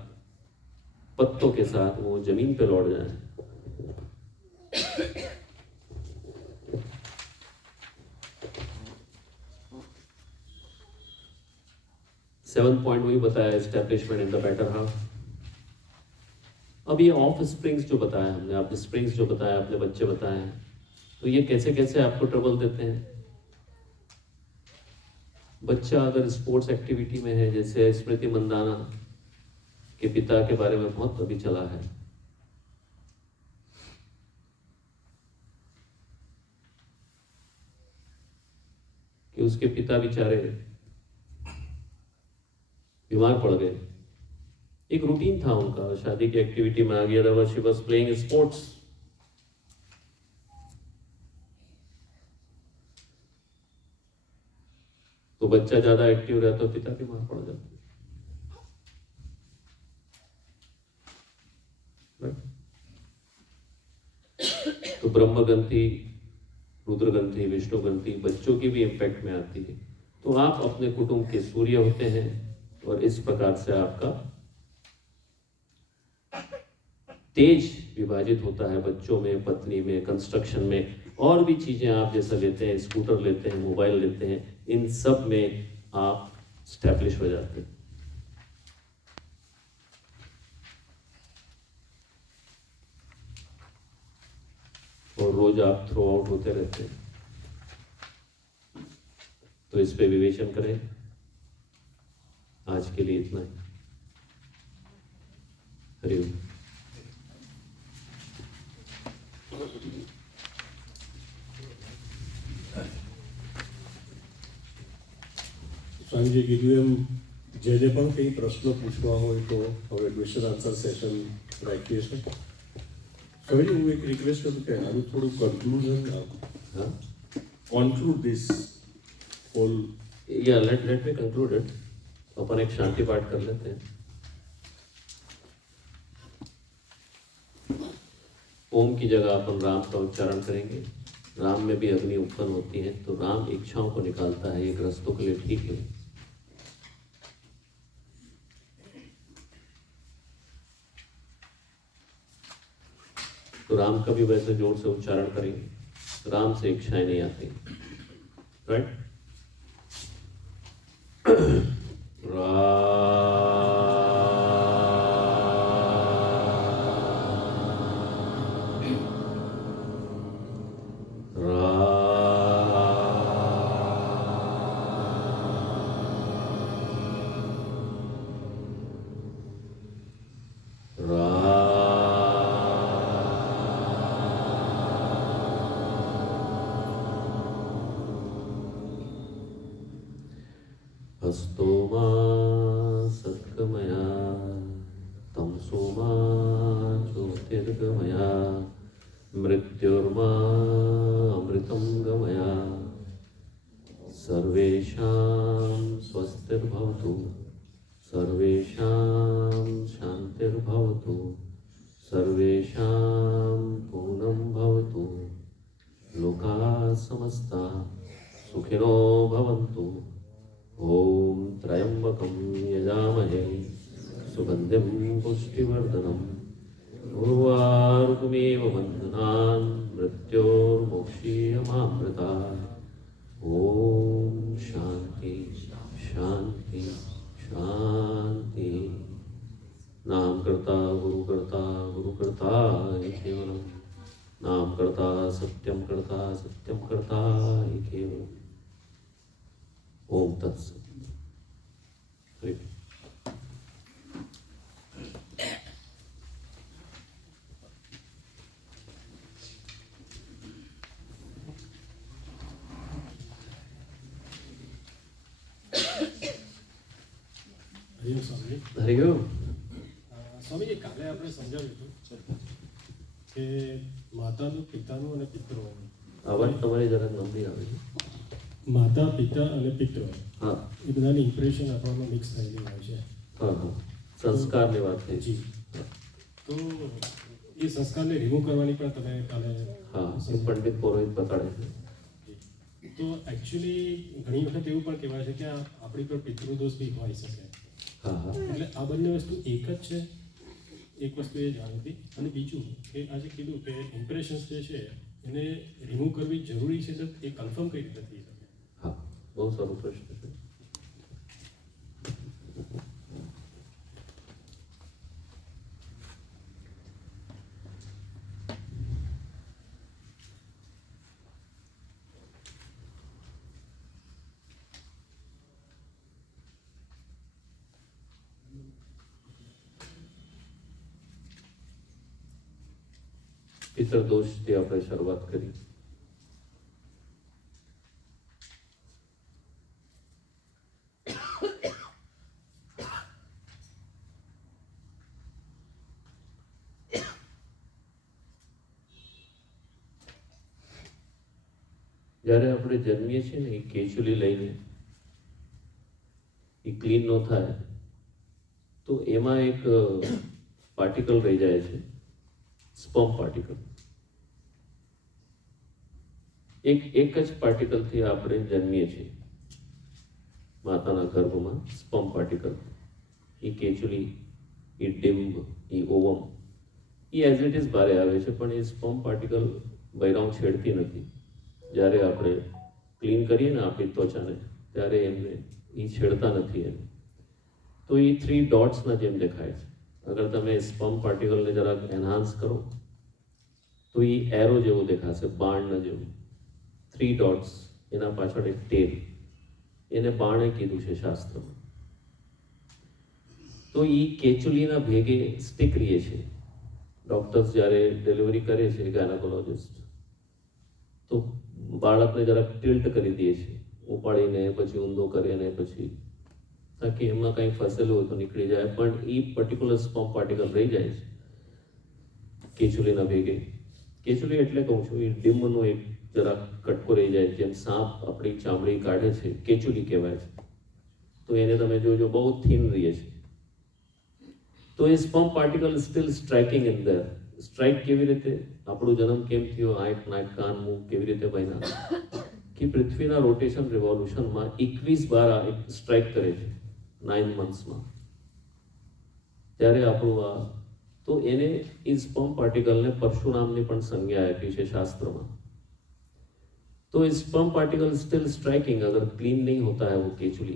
पत्तों के साथ, वो जमीन पे लौट जाए। सेवन पॉइंट वही बताया, establishment in the better half. अब ये ऑफ स्प्रिंग्स जो बताया हमने, आपने स्प्रिंग्स जो बताया, अपने बच्चे बताए हैं, तो ये कैसे कैसे आपको ट्रबल देते हैं। बच्चा अगर स्पोर्ट्स एक्टिविटी में है, जैसे स्मृति मंदाना के पिता के बारे में बहुत अभी चला है, कि उसके पिता बेचारे बीमार पड़ गए। एक रूटीन था उनका, शादी की एक्टिविटी में आ गया था, शी वाज प्लेइंग स्पोर्ट्स, तो बच्चा ज्यादा एक्टिव रहता तो पिता बीमार पड़ जाता। तो ब्रह्मग्रंथि, रुद्रग्रंथि, विष्णुग्रंथि बच्चों की भी इम्पैक्ट में आती है। तो आप अपने कुटुंब के सूर्य होते हैं, और इस प्रकार से आपका तेज विभाजित होता है बच्चों में, पत्नी में, कंस्ट्रक्शन में, और भी चीजें आप जैसा लेते हैं, स्कूटर लेते हैं, मोबाइल लेते हैं, इन सब में आप स्टैब्लिश हो जाते हैं। और रोज आप थ्रो आउट होते रहते हैं, तो इस पे विवेचन करें। आज के लिए इतना ही। हरिओम। સાંજે કીધું એમ જેને પણ કંઈ પ્રશ્નો પૂછવા હોય તો હવે ક્વેશ્ચન આન્સર સેશન રાખીએ છીએ. હવે હું એક રિક્વેસ્ટ કરું કે આનું થોડું કન્ક્લુઝન conclude this whole. या लेट मी कंक्लूड इट। अपन एक शांति पाठ कर लेते हैं। ओम की जगह अपन राम का उच्चारण करेंगे। राम में भी अग्नि उत्पन्न होती है, तो राम इच्छाओं को निकालता है, ये ग्रस्तों के लिए ठीक है। तो राम का भी वैसे जोर से उच्चारण करेंगे, राम से इच्छाएं नहीं आती, राइट। हस्तो मा सद्गमया तमसो मा ज्योतिर्गमया मृत्युर्मा अमृतं गमया सर्वेषां स्वस्तिर्भवतु सर्वेषां शान्तिर्भवतु सर्वेषां पूर्णं भवतु लोकाः समस्ताः सुखिनो भवन्तु। ओम त्र्यंबकं यजामहे सुगंधिं पुष्टिवर्धनम् उर्वारुकमेव बन्धनान् मृत्योर्मुक्षीयमामृतात्। ओम शांति शांति शांति। नाम कर्ता गुरुकर्ता गुरुकर्ता केवलम् नाम कर्ता सत्यम कर्ता केवलम्। ओम तत्सत। સ્વામીજી. હરિઓમ. સ્વામીજી, કાલે આપણે સમજાવ્યું હતું કે માતાનું, પિતાનું અને પિતૃઓનું. અવાજ તમારી જરા ગંભીર આવે છે. માતા, પિતા અને પિતૃ હા એ બધાની ઇમ્પ્રેશન આપણામાં મિક્સ થયેલી હોય છે. હા હા, સંસ્કારની વાત થઈ. જી. તો એ સંસ્કારને રિમૂવ કરવાની પણ તમે કાલે હા, એ પંડિત પુરોહિત બતાડે છે. તો એકચ્યુઅલી ઘણી વખત એવું પણ કહેવાય છે કે આપણી પર પિતૃદોષ બી હોઈ શકે. હા હા, એટલે આ બંને વસ્તુ એક જ છે. એક વસ્તુ એ જાણી હતી. અને બીજું કે આજે કીધું કે ઇમ્પ્રેશન્સ જે છે એને રિમૂવ કરવી જરૂરી છે, તો એ કન્ફર્મ કઈ રીતે થઈ શકે? હા, બહુ સારો પ્રશ્ન છે. પિતૃદોષથી આપણે શરૂઆત કરી. જ્યારે આપણે જન્મીએ છીએ ને, એ કેચ્યુલી લઈને એ ક્લીન ન થાય તો એમાં એક પાર્ટિકલ રહી જાય છે, સ્પર્મ પાર્ટિકલ. એક જ પાર્ટિકલથી આપણે જન્મીએ છીએ માતાના ગર્ભમાં. સ્પર્મ પાર્ટિકલ, એ કેચ્યુલી, એ ડિમ્બ, એ ઓવમ, એ એઝ ઇટ ઇઝ બહાર આવે છે, પણ એ સ્પર્મ પાર્ટિકલ બૈરાઉ છેડતી નથી. જ્યારે આપણે ક્લીન કરીએ ને આપણી ત્વચાને, ત્યારે એમને એ છેડતા નથી એને. તો એ 3 ડોટ્સના જેમ દેખાય છે. અગર તમે સ્પર્મ પાર્ટિકલને જરાક એન્હાન્સ કરો તો એ એરો જેવું દેખાશે, બાણના જેવું. 3 ડોટ્સ, એના પાછળ એક ટેલ, એને બાણે કીધું છે શાસ્ત્રમાં. તો એ કેચુલીના ભેગે સ્ટીક રહીએ છે. ડૉક્ટર્સ જ્યારે ડિલિવરી કરે છે, ગાયનેકોલોજિસ્ટ, તો બાળકને જરાક ટિલ્ટ કરી દે છે, ઉપાડીને પછી ઊંધો કરીને, પછી તાકી એમાં કંઈ ફસેલું હોય તો નીકળી જાય. પણ એ પર્ટિક્યુલર સ્પર્મ પાર્ટિકલ રહી જાય છે કેચુલીના ભેગે. કેચુલી એટલે કહું છું, એ ડિમ્બનો એક જરાક કટકો રહી જાય, જેમ સાપ આપણી ચામડી કાઢે છે, કેચુલી કહેવાય છે. તો એને તમે જોજો, બહુ થીન રહીએ છે. તો એ sperm particle still striking in there. Strike કેવી રીતે? આપણો જન્મ કેમ થયો, આંખ, નાક, કાન, મુખ કેવી રીતે બન્યા, કે પૃથ્વીના રોટેશન રિવોલ્યુશનમાં 21 વાર આ સ્ટ્રાઇક કરે છે 9 મંથ્સમાં. ત્યારે આપણું આ, તો એને એ સ્પર્મ પાર્ટિકલને પરશુરામની પણ સંજ્ઞા આપી છે શાસ્ત્રમાં. तो ये स्पर्म पार्टिकल स्टिल स्ट्राइकिंग, अगर क्लीन नहीं होता है वो केचुली,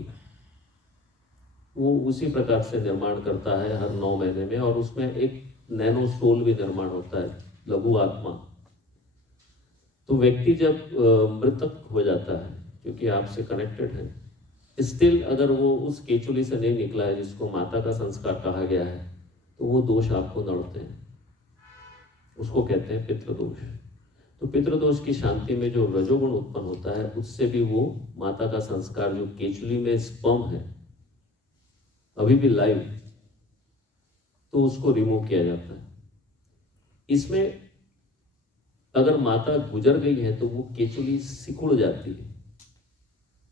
वो उसी प्रकार से निर्माण करता है हर 9 महीने में. और उसमें एक नैनो सोल भी निर्माण होता है, लघु आत्मा. तो व्यक्ति जब मृतक हो जाता है, क्योंकि आपसे कनेक्टेड है, स्टिल अगर वो उस केचुली से नहीं निकला है जिसको माता का संस्कार कहा गया है, तो वो दोष आपको नड़ते हैं. उसको कहते हैं पितृदोष. तो पितृदोष की शांति में जो रजोगुण उत्पन्न होता है, उससे भी वो माता का संस्कार, जो केचुली में स्पर्म है अभी भी लाइव, तो उसको रिमूव किया जाता है. इसमें अगर माता गुजर गई है तो वो केचुली सिकुड़ जाती है.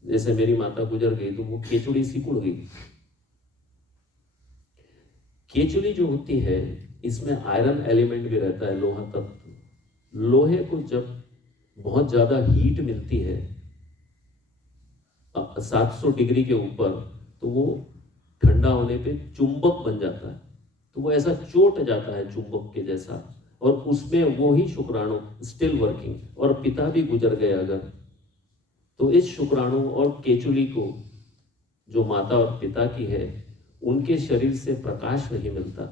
जैसे मेरी माता गुजर गई तो वो केचुली सिकुड़ गई. केचुली जो होती है, इसमें आयरन एलिमेंट भी रहता है, लोहा तत्व. लोहे को जब बहुत ज्यादा हीट मिलती है 700 डिग्री के ऊपर, तो वो ठंडा होने पे चुंबक बन जाता है. तो वो ऐसा चोट जाता है चुंबक के जैसा, और उसमें वो ही शुक्राणु स्टिल वर्किंग. और पिता भी गुजर गए अगर, तो इस शुक्राणु और केचुली को, जो माता और पिता की है, उनके शरीर से प्रकाश नहीं मिलता,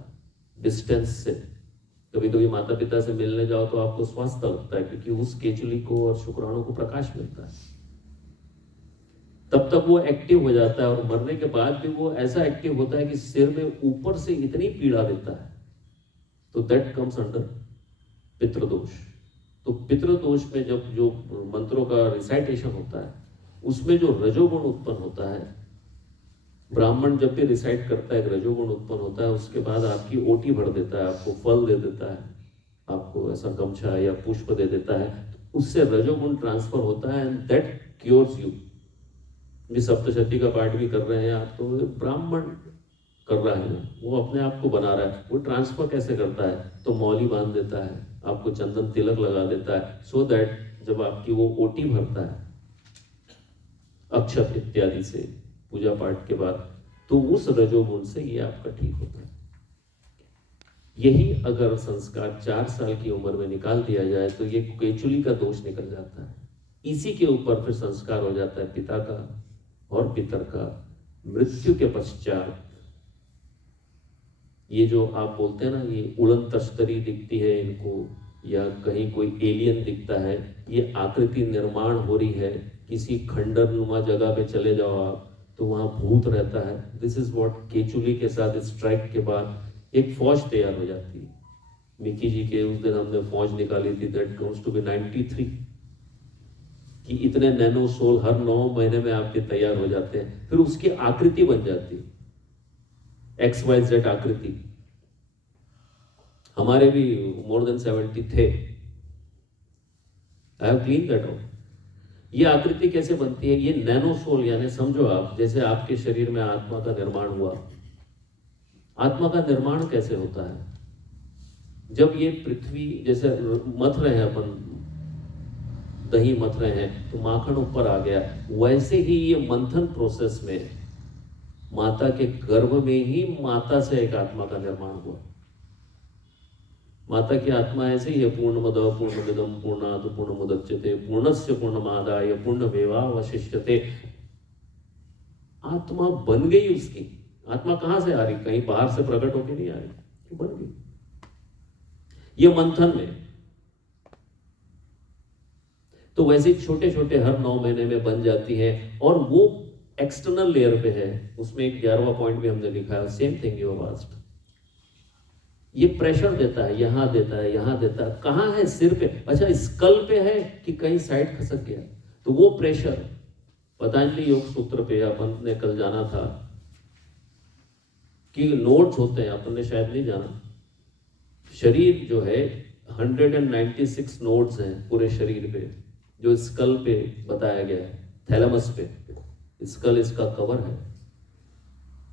डिस्टेंस से. कभी कभी माता पिता से मिलने जाओ तो आपको स्वास्थ्य लगता है, क्योंकि उस केचुली को और शुक्राणु को प्रकाश मिलता है. तब तक वो एक्टिव हो जाता है, और मरने के बाद भी वो ऐसा एक्टिव होता है कि सिर में ऊपर से इतनी पीड़ा देता है. तो दैट कम्स अंडर पितृदोष. तो पितृदोष में जब जो मंत्रों का रिसाइटेशन होता है, उसमें जो रजोगुण उत्पन्न होता है, ब्राह्मण जब भी रिसाइड करता है, एक रजोगुण उत्पन्न होता है, उसके बाद आपकी ओटी भर देता है, आपको फल दे देता है, आपको ऐसा गमछा या पुष्प दे देता है, तो उससे रजोगुण ट्रांसफर होता है एंड दैट क्योर्स यू। भी सप्तशती का पाठ भी कर रहे हैं आप, तो ब्राह्मण कर रहा है ना, वो अपने आप को बना रहा है। वो ट्रांसफर कैसे करता है? तो मौली बांध देता है, आपको चंदन तिलक लगा देता है, सो दैट जब आपकी वो ओटी भरता है अक्षत इत्यादि से पूजा पाठ के बाद, तो उस रजोगुण से ये आपका ठीक होता है। यही अगर संस्कार 4 साल की उम्र में निकाल दिया जाए तो ये केचुली का दोष निकल जाता है। इसी के ऊपर फिर संस्कार हो जाता है पिता का और पितर का। मृत्यु के पश्चात ये जो आप बोलते हैं ना, ये उड़न तश्तरी दिखती है इनको, या कहीं कोई एलियन दिखता है, ये आकृति निर्माण हो रही है, किसी खंडर नुमा जगह पे चले जाओ आप तो वहां भूत रहता है। दिस इज व्हाट केचुली के साथ स्ट्राइक के बाद एक फौज तैयार हो जाती है। मिकी जी के उस दिन हमने फौज निकाली थी, दैट कम्स टू बी 93, कि इतने नैनो सोल हर 9 महीने में आपके तैयार हो जाते हैं, फिर उसकी आकृति बन जाती है, XYZ आकृति। हमारे भी मोर देन 70 थे। I have clean that out. ये आकृति कैसे बनती है? ये नैनो सोल, यानी समझो आप जैसे आपके शरीर में आत्मा का निर्माण हुआ। आत्मा का निर्माण कैसे होता है? जब ये पृथ्वी जैसे मथ रहे हैं अपन, दही मथ रहे हैं तो माखन ऊपर आ गया, वैसे ही ये मंथन प्रोसेस में माता के गर्भ में ही माता से एक आत्मा का निर्माण हुआ। माता की आत्मा ऐसे ही है, पूर्णमद पूर्णमिदं पूर्णात् पूर्णमुदच्यते पूर्णस्य पूर्णमादाय पूर्णमेवावशिष्यते। आत्मा बन गई उसकी। आत्मा कहां से आ रही? कहीं बाहर से प्रकट होकर नहीं आ रही, बन गई। ये मंथन में तो वैसे छोटे छोटे हर 9 महीने में बन जाती है, और वो एक्सटर्नल लेयर पे है। उसमें एक 11वां पॉइंट भी हमने लिखा है, same thing you have asked. ये प्रेशर देता है, यहां देता है, यहां देता है। कहां है? सिर पे। अच्छा, स्कल पे है कि कहीं साइड खसक गया? तो वो प्रेशर पतंजलि योग सूत्र पे अपन ने कल जाना था कि नोड्स होते हैं, अपन ने शायद नहीं जाना। शरीर जो है 196 नोड्स हैं पूरे शरीर पे, जो स्कल पे बताया गया है, थैलेमस पे। स्कल इसका कवर है।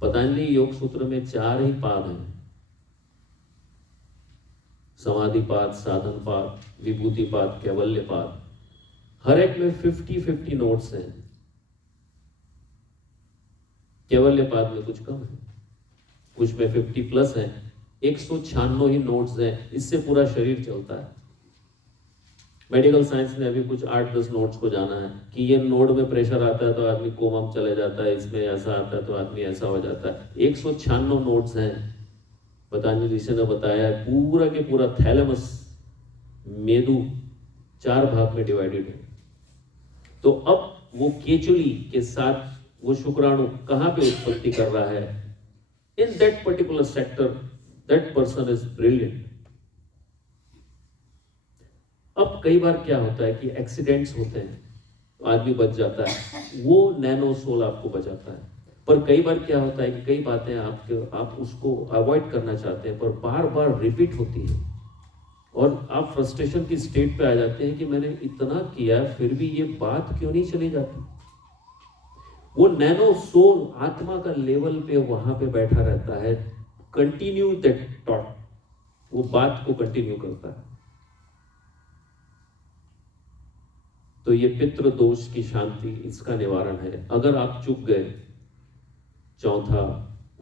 पतंजलि योग सूत्र में 4 ही पाद हैं, समाधि पाद, साधन पाद, विभूति पाद, कैवल्य पाद। हर एक में 50-50 नोट्स हैं। कैवल्य पाद में कुछ कम है, कुछ में 50 प्लस है। 196 ही नोट्स हैं, इससे पूरा शरीर चलता है। मेडिकल साइंस ने अभी कुछ 8-10 नोट्स को जाना है कि ये नोड में प्रेशर आता है तो आदमी कोमा में चले जाता है, इसमें ऐसा आता है तो आदमी ऐसा हो जाता है। 196 नोट्स हैं। पतंजलि ऋषि ने बताया है पूरा के पूरा थैलेमस, मेदु 4 भाग में डिवाइडेड है। तो अब वो केचुली के साथ वो शुक्राणु कहां पे उत्पत्ति कर रहा है? In that particular sector, that person is brilliant. अब कई बार क्या होता है कि एक्सीडेंट्स होते हैं तो आदमी बच जाता है, वो नैनो सोल आपको बचाता है। पर कई बार क्या होता है कि कई बातें आप उसको अवॉइड करना चाहते हैं, पर बार बार रिपीट होती है और आप फ्रस्ट्रेशन की स्टेट पे आ जाते हैं कि मैंने इतना किया फिर भी ये बात क्यों नहीं चली जाती। वो नैनो सोल आत्मा का लेवल पे वहां पे बैठा रहता है, कंटिन्यू दैट थॉट, वो बात को कंटिन्यू करता है। तो ये पितृ दोष की शांति, इसका निवारण है। अगर आप चुक गए 4था,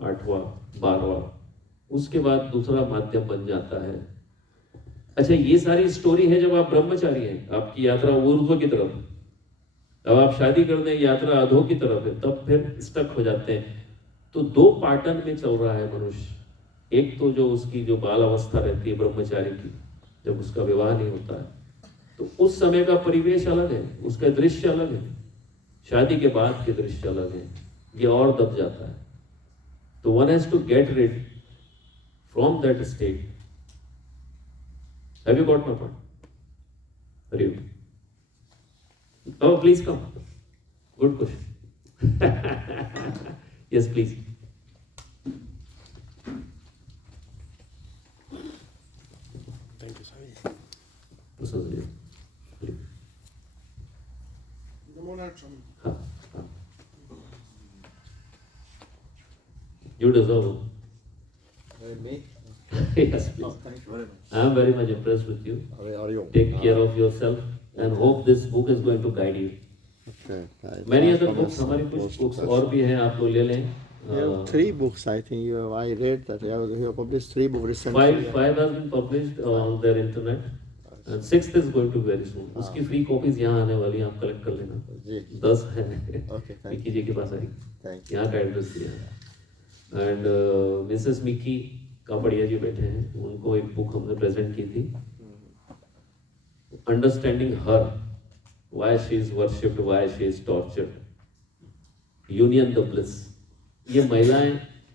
8वां, 12वां, उसके बाद दूसरा माध्यम बन जाता है। अच्छा, ये सारी स्टोरी है जब आप ब्रह्मचारी हैं, आपकी यात्रा ऊर्ध्व की तरफ। अब आप शादी करने यात्रा अधो की तरफ है, तब फिर स्टक हो जाते हैं। तो 2 पाटन में चल रहा है मनुष्य। एक तो जो उसकी जो बाल अवस्था रहती है ब्रह्मचारी की, जब उसका विवाह नहीं होता है, तो उस समय का परिवेश अलग है, उसका दृश्य अलग है। शादी के बाद के दृश्य अलग है, ये और दब जाता है। तो one has to get rid from that state. Have you got my point? Hari Om. Oh, please come. Good question. Yes, please. Thank you, sir. Prasad ji, please. हाँ, हाँ. You deserve it. Me? Yes, please. Oh, thank you very much. I am very much impressed with you. Are you? Take care of yourself and hope this book is going to guide you. Okay. Many other books, हमारी कुछ books और भी हैं, आप लोग ले लें. You have 3 books, I think. I read that you have published 3 books recently. Five has been published on their internet. And 6th is going to be very soon. उसकी free copies यहाँ आने वाली हैं, आप collect कर लेना. जी. 10 है. Okay, thank Mickey जी के पास आई. Thank you. यहाँ का एड्रेस दिया है. And मिसेस मिकी कापड़िया जी बैठे हैं, उनको एक बुक हमने प्रेजेंट की थी. Understanding her, why she is worshipped, why she is tortured. Union the bliss. ये महिलाएं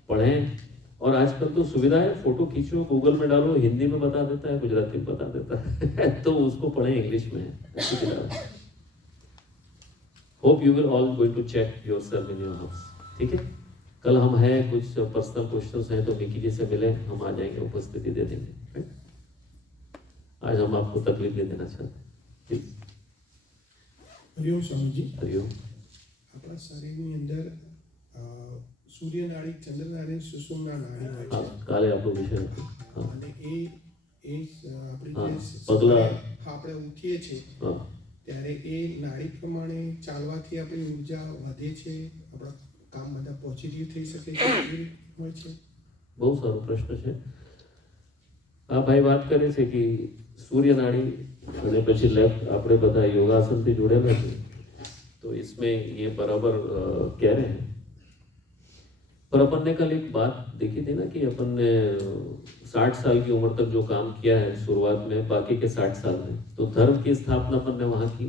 पढ़ें. और आजकल तो सुविधा है, फोटो खींचो, गूगल में डालो, हिंदी में बता देता है, गुजराती में बता देता है. तो उसको पढ़ें, इंग्लिश में है. Hope you will all going to check yourself in your house. ठीक है, कल हम हैं, कुछ पर्सनल क्वेश्चंस हैं तो मिकी जी से मिले, हम आ जाएंगे, उपस्थिति दे देंगे. आज हम आपको तकलीफ नहीं देना चाहते. प्लीज. હરિઓમ સ્વામીજી. હરિઓમ. આપણા શરીરની અંદર સૂર્ય નાડી, ચંદ્ર નાડી, સુષુમ્ના નાડી હોય हाँ, છે. કાલે આપણો વિષય હતો. हाँ, અને એ આપણી હા, જે પગલા. આપણે ઉઠીએ છીએ हाँ. ત્યારે એ નાડી પ્રમાણે ચાલવાથી આપણી ઉર્જા વધે છે, આપણા કામ બધા પોઝિટિવ થઈ શકે છે, એવી રીતે હોય છે. બહુ સારો પ્રશ્ન છે. આ ભાઈ વાત કરે છે કે સૂર્ય નાડી અને પછી લેફ્ટ, આપણે બધા યોગાસનથી જોડેલા છે, तो इसमें ये बराबर कह रहे हैं. पर अपन ने कल एक बात देखी थी ना कि अपन ने 60 साल की उम्र तक जो काम किया है शुरुआत में, बाकी के 60 साल में, तो धर्म की स्थापना अपन ने वहाँ की.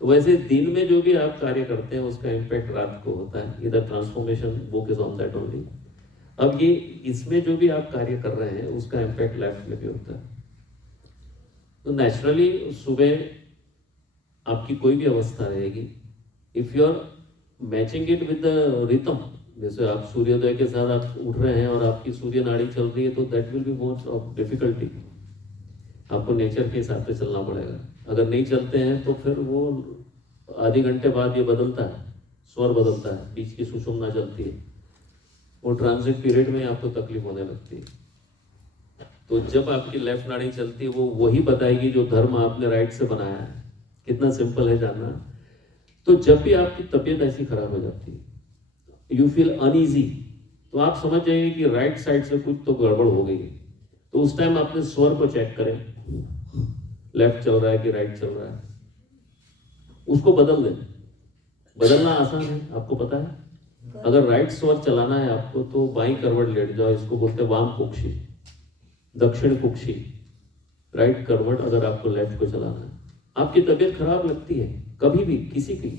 तो वैसे दिन में जो भी आप कार्य करते हैं उसका इम्पैक्ट रात को होता है. इधर transformation book is on that only. अब ये इसमें जो भी आप कार्य कर रहे हैं उसका इम्पैक्ट लेफ्ट में भी होता है. तो नेचुरली सुबह आपकी कोई भी अवस्था रहेगी, if you are matching it with the rhythm, जैसे आप सूर्योदय के साथ आप उठ रहे हैं और आपकी सूर्य नाड़ी चल रही है, तो that will be more of difficulty. आपको नेचर के हिसाब से चलना पड़ेगा. अगर नहीं चलते हैं तो फिर वो आधे घंटे बाद ये बदलता है, स्वर बदलता है, बीच की सुषुम्ना चलती है, वो ट्रांजिट पीरियड में आपको तकलीफ होने लगती है. तो जब आपकी लेफ्ट नाड़ी चलती है, वो वही बताएगी जो धर्म आपने राइट से बनाया है. कितना सिंपल है जानना. तो जब भी आपकी तबीयत ऐसी खराब हो जाती है, यू फील अनईजी, तो आप समझ जाइए कि राइट साइड से कुछ तो गड़बड़ हो गई है. तो उस टाइम अपने स्वर को चेक करें, लेफ्ट चल रहा है कि राइट चल रहा है, उसको बदल दें. बदलना आसान है, आपको पता है. अगर राइट स्वर चलाना है आपको तो बाई करवट लेट जाओ, इसको बोलते हैं वाम कुक्षी, दक्षिण कुक्षी. राइट करवट अगर आपको लेफ्ट को चलाना है. आपकी तबीयत खराब लगती है कभी भी, किसी की,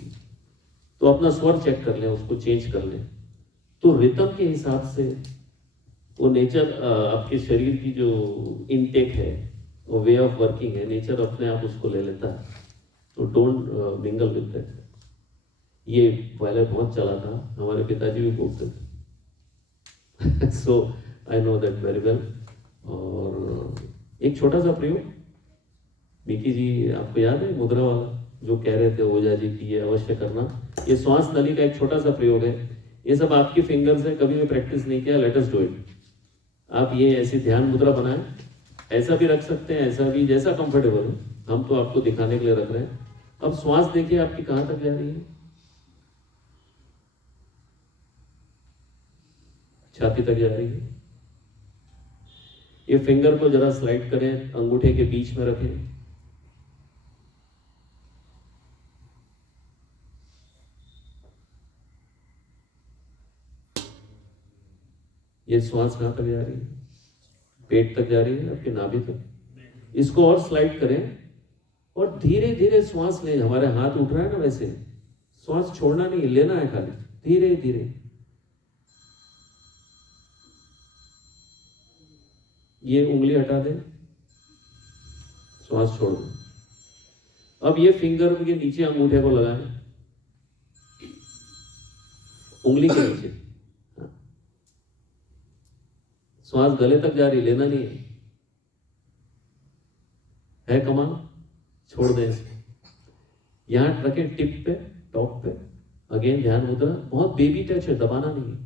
तो अपना स्वर चेक कर लें, उसको चेंज कर लें. तो रिदम के हिसाब से वो नेचर, आपके शरीर की जो इनटेक है, वो वे ऑफ वर्किंग है, नेचर अपने आप उसको ले लेता है. तो डोंट मिंगल विद दैट. ये पहले बहुत चला था, हमारे पिताजी भी बोलते थे. So I know that very well. और एक छोटा सा प्रयोग, मिकी जी आपको याद है मुद्रा वाला जो कह रहे थे ओझा जी की, ये अवश्य करना. ये श्वास नली का एक छोटा सा प्रयोग है. ये सब आपकी फिंगर्स है, कभी भी प्रैक्टिस नहीं किया, लेट अस डू इट. आप ये ऐसी ध्यान मुद्रा बनाएं, ऐसा भी रख सकते हैं, ऐसा भी, जैसा कंफर्टेबल हो. हम तो आपको दिखाने के लिए रख रहे हैं. अब श्वास देखिए आपकी कहाँ तक जा रही है. छाती तक जा रही है. ये फिंगर को जरा स्लाइड करें, अंगूठे के बीच में रखें. ये श्वास कहाँ तक जा रही है? पेट तक जा रही है, आपकी नाभि तक. इसको और स्लाइड करें और धीरे धीरे श्वास लें. हमारे हाथ उठ रहा है ना, वैसे श्वास छोड़ना नहीं, लेना है खाली, धीरे धीरे. ये उंगली हटा दें, श्वास छोड़ दें. अब ये फिंगर के नीचे अंगूठे को लगाएं, उंगली के नीचे. श्वास गले तक जा रही, लेना नहीं है कमाल, छोड़ दें इसको। यहाँ रखें टिप पे, टॉप पे, अगेन ध्यान मुद्रा, बहुत बेबी टच है, दबाना नहीं है।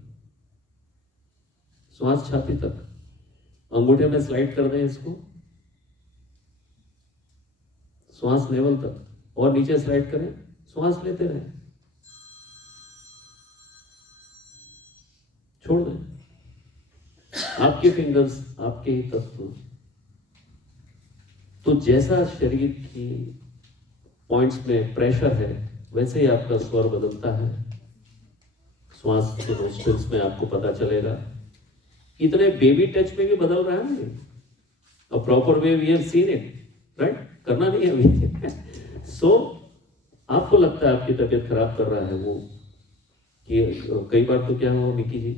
श्वास छाती तक, अंगूठे में स्लाइड कर दें इसको, श्वास लेवल तक, और नीचे स्लाइड करें, श्वास लेते रहें, छोड़ दें। आपके फिंगर्स, आपके ही तत्व। तो जैसा शरीर की पॉइंट्स में प्रेशर है, वैसे ही आपका स्वर बदलता है। श्वास के नोस्ट्रिल्स में आपको पता चलेगा। इतने बेबी टच में भी बदल रहा है ना, a proper way we have seen it, right? करना नहीं है अभी। सो आपको लगता है आपकी तबीयत खराब कर रहा है वो, कि कई बार तो क्या हुआ मिकी जी,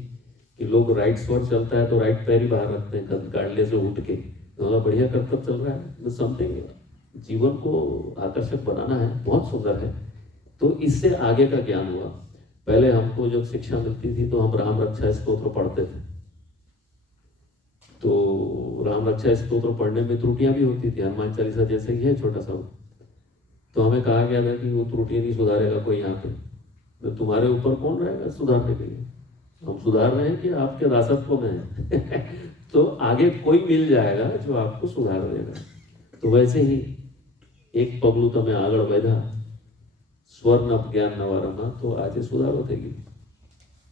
कि लोग राइट स्वर चलता है तो राइट पैर ही बाहर रखते हैं गाड़ले से उठ के, तो बढ़िया कर्तव्य चल रहा है, समथिंग जीवन को आकर्षक बनाना है, बहुत सुंदर है। तो इससे आगे का ज्ञान हुआ। पहले हमको जब शिक्षा मिलती थी तो हम राम रक्षा स्तोत्र पढ़ते थे, तो राम रक्षा स्तोत्र पढ़ने में त्रुटियां भी होती थी, हनुमान चालीसा जैसे ही है छोटा सा। तो हमें कहा गया था कि वो त्रुटियां नहीं सुधारेगा कोई यहाँ पे, तो तुम्हारे ऊपर कौन रहेगा सुधारने के लिए? हम सुधार रहे हैं कि आपके दासत्व में है। तो आगे कोई मिल जाएगा जो आपको सुधार देगा। तो वैसे ही एक पगलू तमें आगळ વધ્યા, સ્વર્ણ જ્ઞાન નવા રમા, તો આજે સુધારો થઈ ગયો।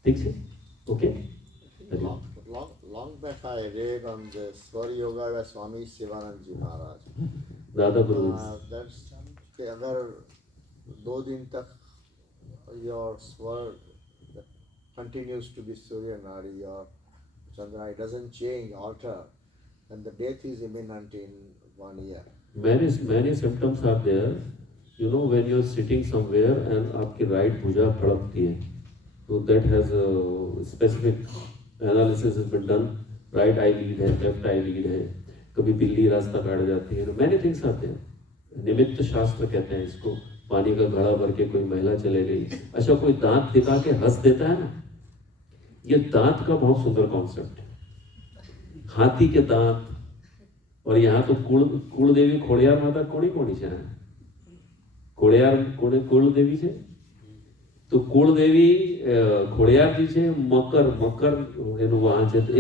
ઠીક છે, okay? Long back I read on the Swar Yoga by Swami Sivanand Ji Maharaj. दादा गुरु That's कि अगर 2 दिन तक your swar continues to be Surya Nadi or Chandra, it doesn't change, alter, then the death is imminent in 1 year. many symptoms are there, you know, when you're sitting somewhere and आपकी right भुजा फड़कती है, so that has a specific analysis has been done, right eyelid है, left eyelid है, कभी बिल्ली रास्ता काट जाती है, many things आते हैं। निमित्त शास्त्र कहते हैं इसको। पानी का घड़ा भर के कोई महिला चले गई, अच्छा कोई दांत दिखा के हंस देता है ना, ये दांत का बहुत सुंदर कॉन्सेप्ट है। हाथी के दांत, और यहाँ तो कुल देवी खोड़ियार माता कोणी છે ખોડિયાર કુળ દેવી છે, તો કુળ દેવી ખોડિયારજી છે, મકર એનું વાહન છે, તો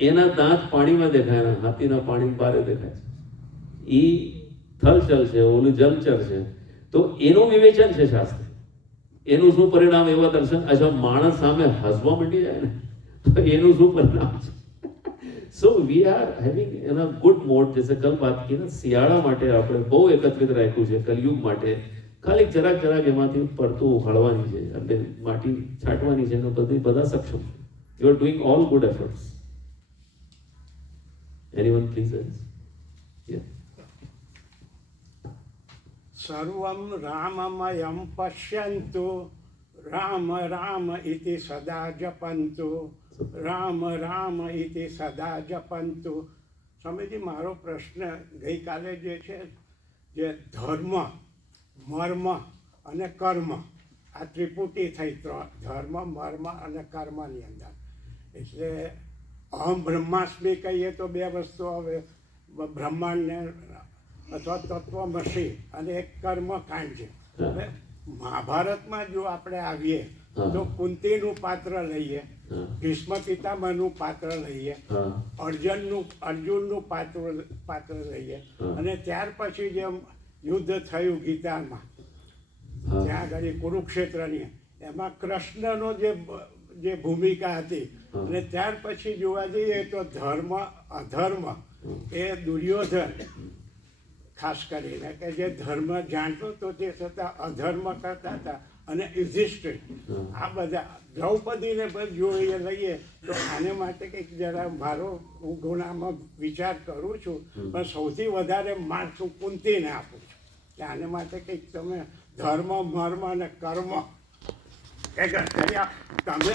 એના દાંત પાણીમાં દેખાય ને, હાથીના પાણી બારે દેખાય છે। ઈ થલચલ છે, ઓલું જલચર છે, તો એનું વિવેચન છે શાસ્ત્ર। એનું શું પરિણામ એવા દર્શન, अच्छा માણસ સામે હસવા માંડી જાય ને, તો એનું શું પરિણામ છે? So we are having in a good mode, जैसे कल बात की ना, શિયાળા માટે આપણે બહુ એકત્રિત રાખ્યું છે કલયુગ માટે। ખાલી જરાક એમાંથી પડતું ઉખાડવાની છે, એટલે માટી છાંટવાની છે, અને બધા સક્ષમ છે। You are doing all good efforts. Anyone please? Yeah. सर्वं राममयं पश्यन्तु, राम राम इति सदा जपन्तु, राम राम इति सदा जपन्तु। સ્વામીજી, મારો પ્રશ્ન ગઈકાલે જે ધર્મ, મર્મ અને કર્મ, આ ત્રિપુટી થઈ, ધર્મ, મર્મ અને કર્મની અંદર, એટલે અહમ બ્રહ્માસ્મિ કહીએ તો 2 વસ્તુ હવે, બ્રહ્માંડને અથવા તત્વમસી અને એક કર્મકાંડ છે। હવે મહાભારતમાં જો આપણે આવીએ તો કુંતીનું પાત્ર લઈએ, ભીષ્મ પિતામહનું પાત્ર લઈએ, અર્જુનનું પાત્ર લઈએ, અને ત્યાર પછી જેમ યુદ્ધ થયું ગીતામાં, ત્યાં આગળ કુરુક્ષેત્રની, એમાં કૃષ્ણનો જે ભૂમિકા હતી, અને ત્યાર પછી જોવા જઈએ તો ધર્મ અધર્મ એ દુર્યોધન ખાસ કરીને, કે જે ધર્મ જાણતો તો તે છતાં અધર્મ કરતા હતા, અને યુધિષ્ઠિર, આ બધા, દ્રૌપદીને પણ જોઈએ લઈએ તો આને માટે કંઈક જરા મારો હું ગુણામાં વિચાર કરું છું, પણ સૌથી વધારે માર્ક્સ હું કુંતીને આપું છું, કે આને માટે કંઈક તમે ધર્મ, મર્મ અને કર્મ કંઈક તમે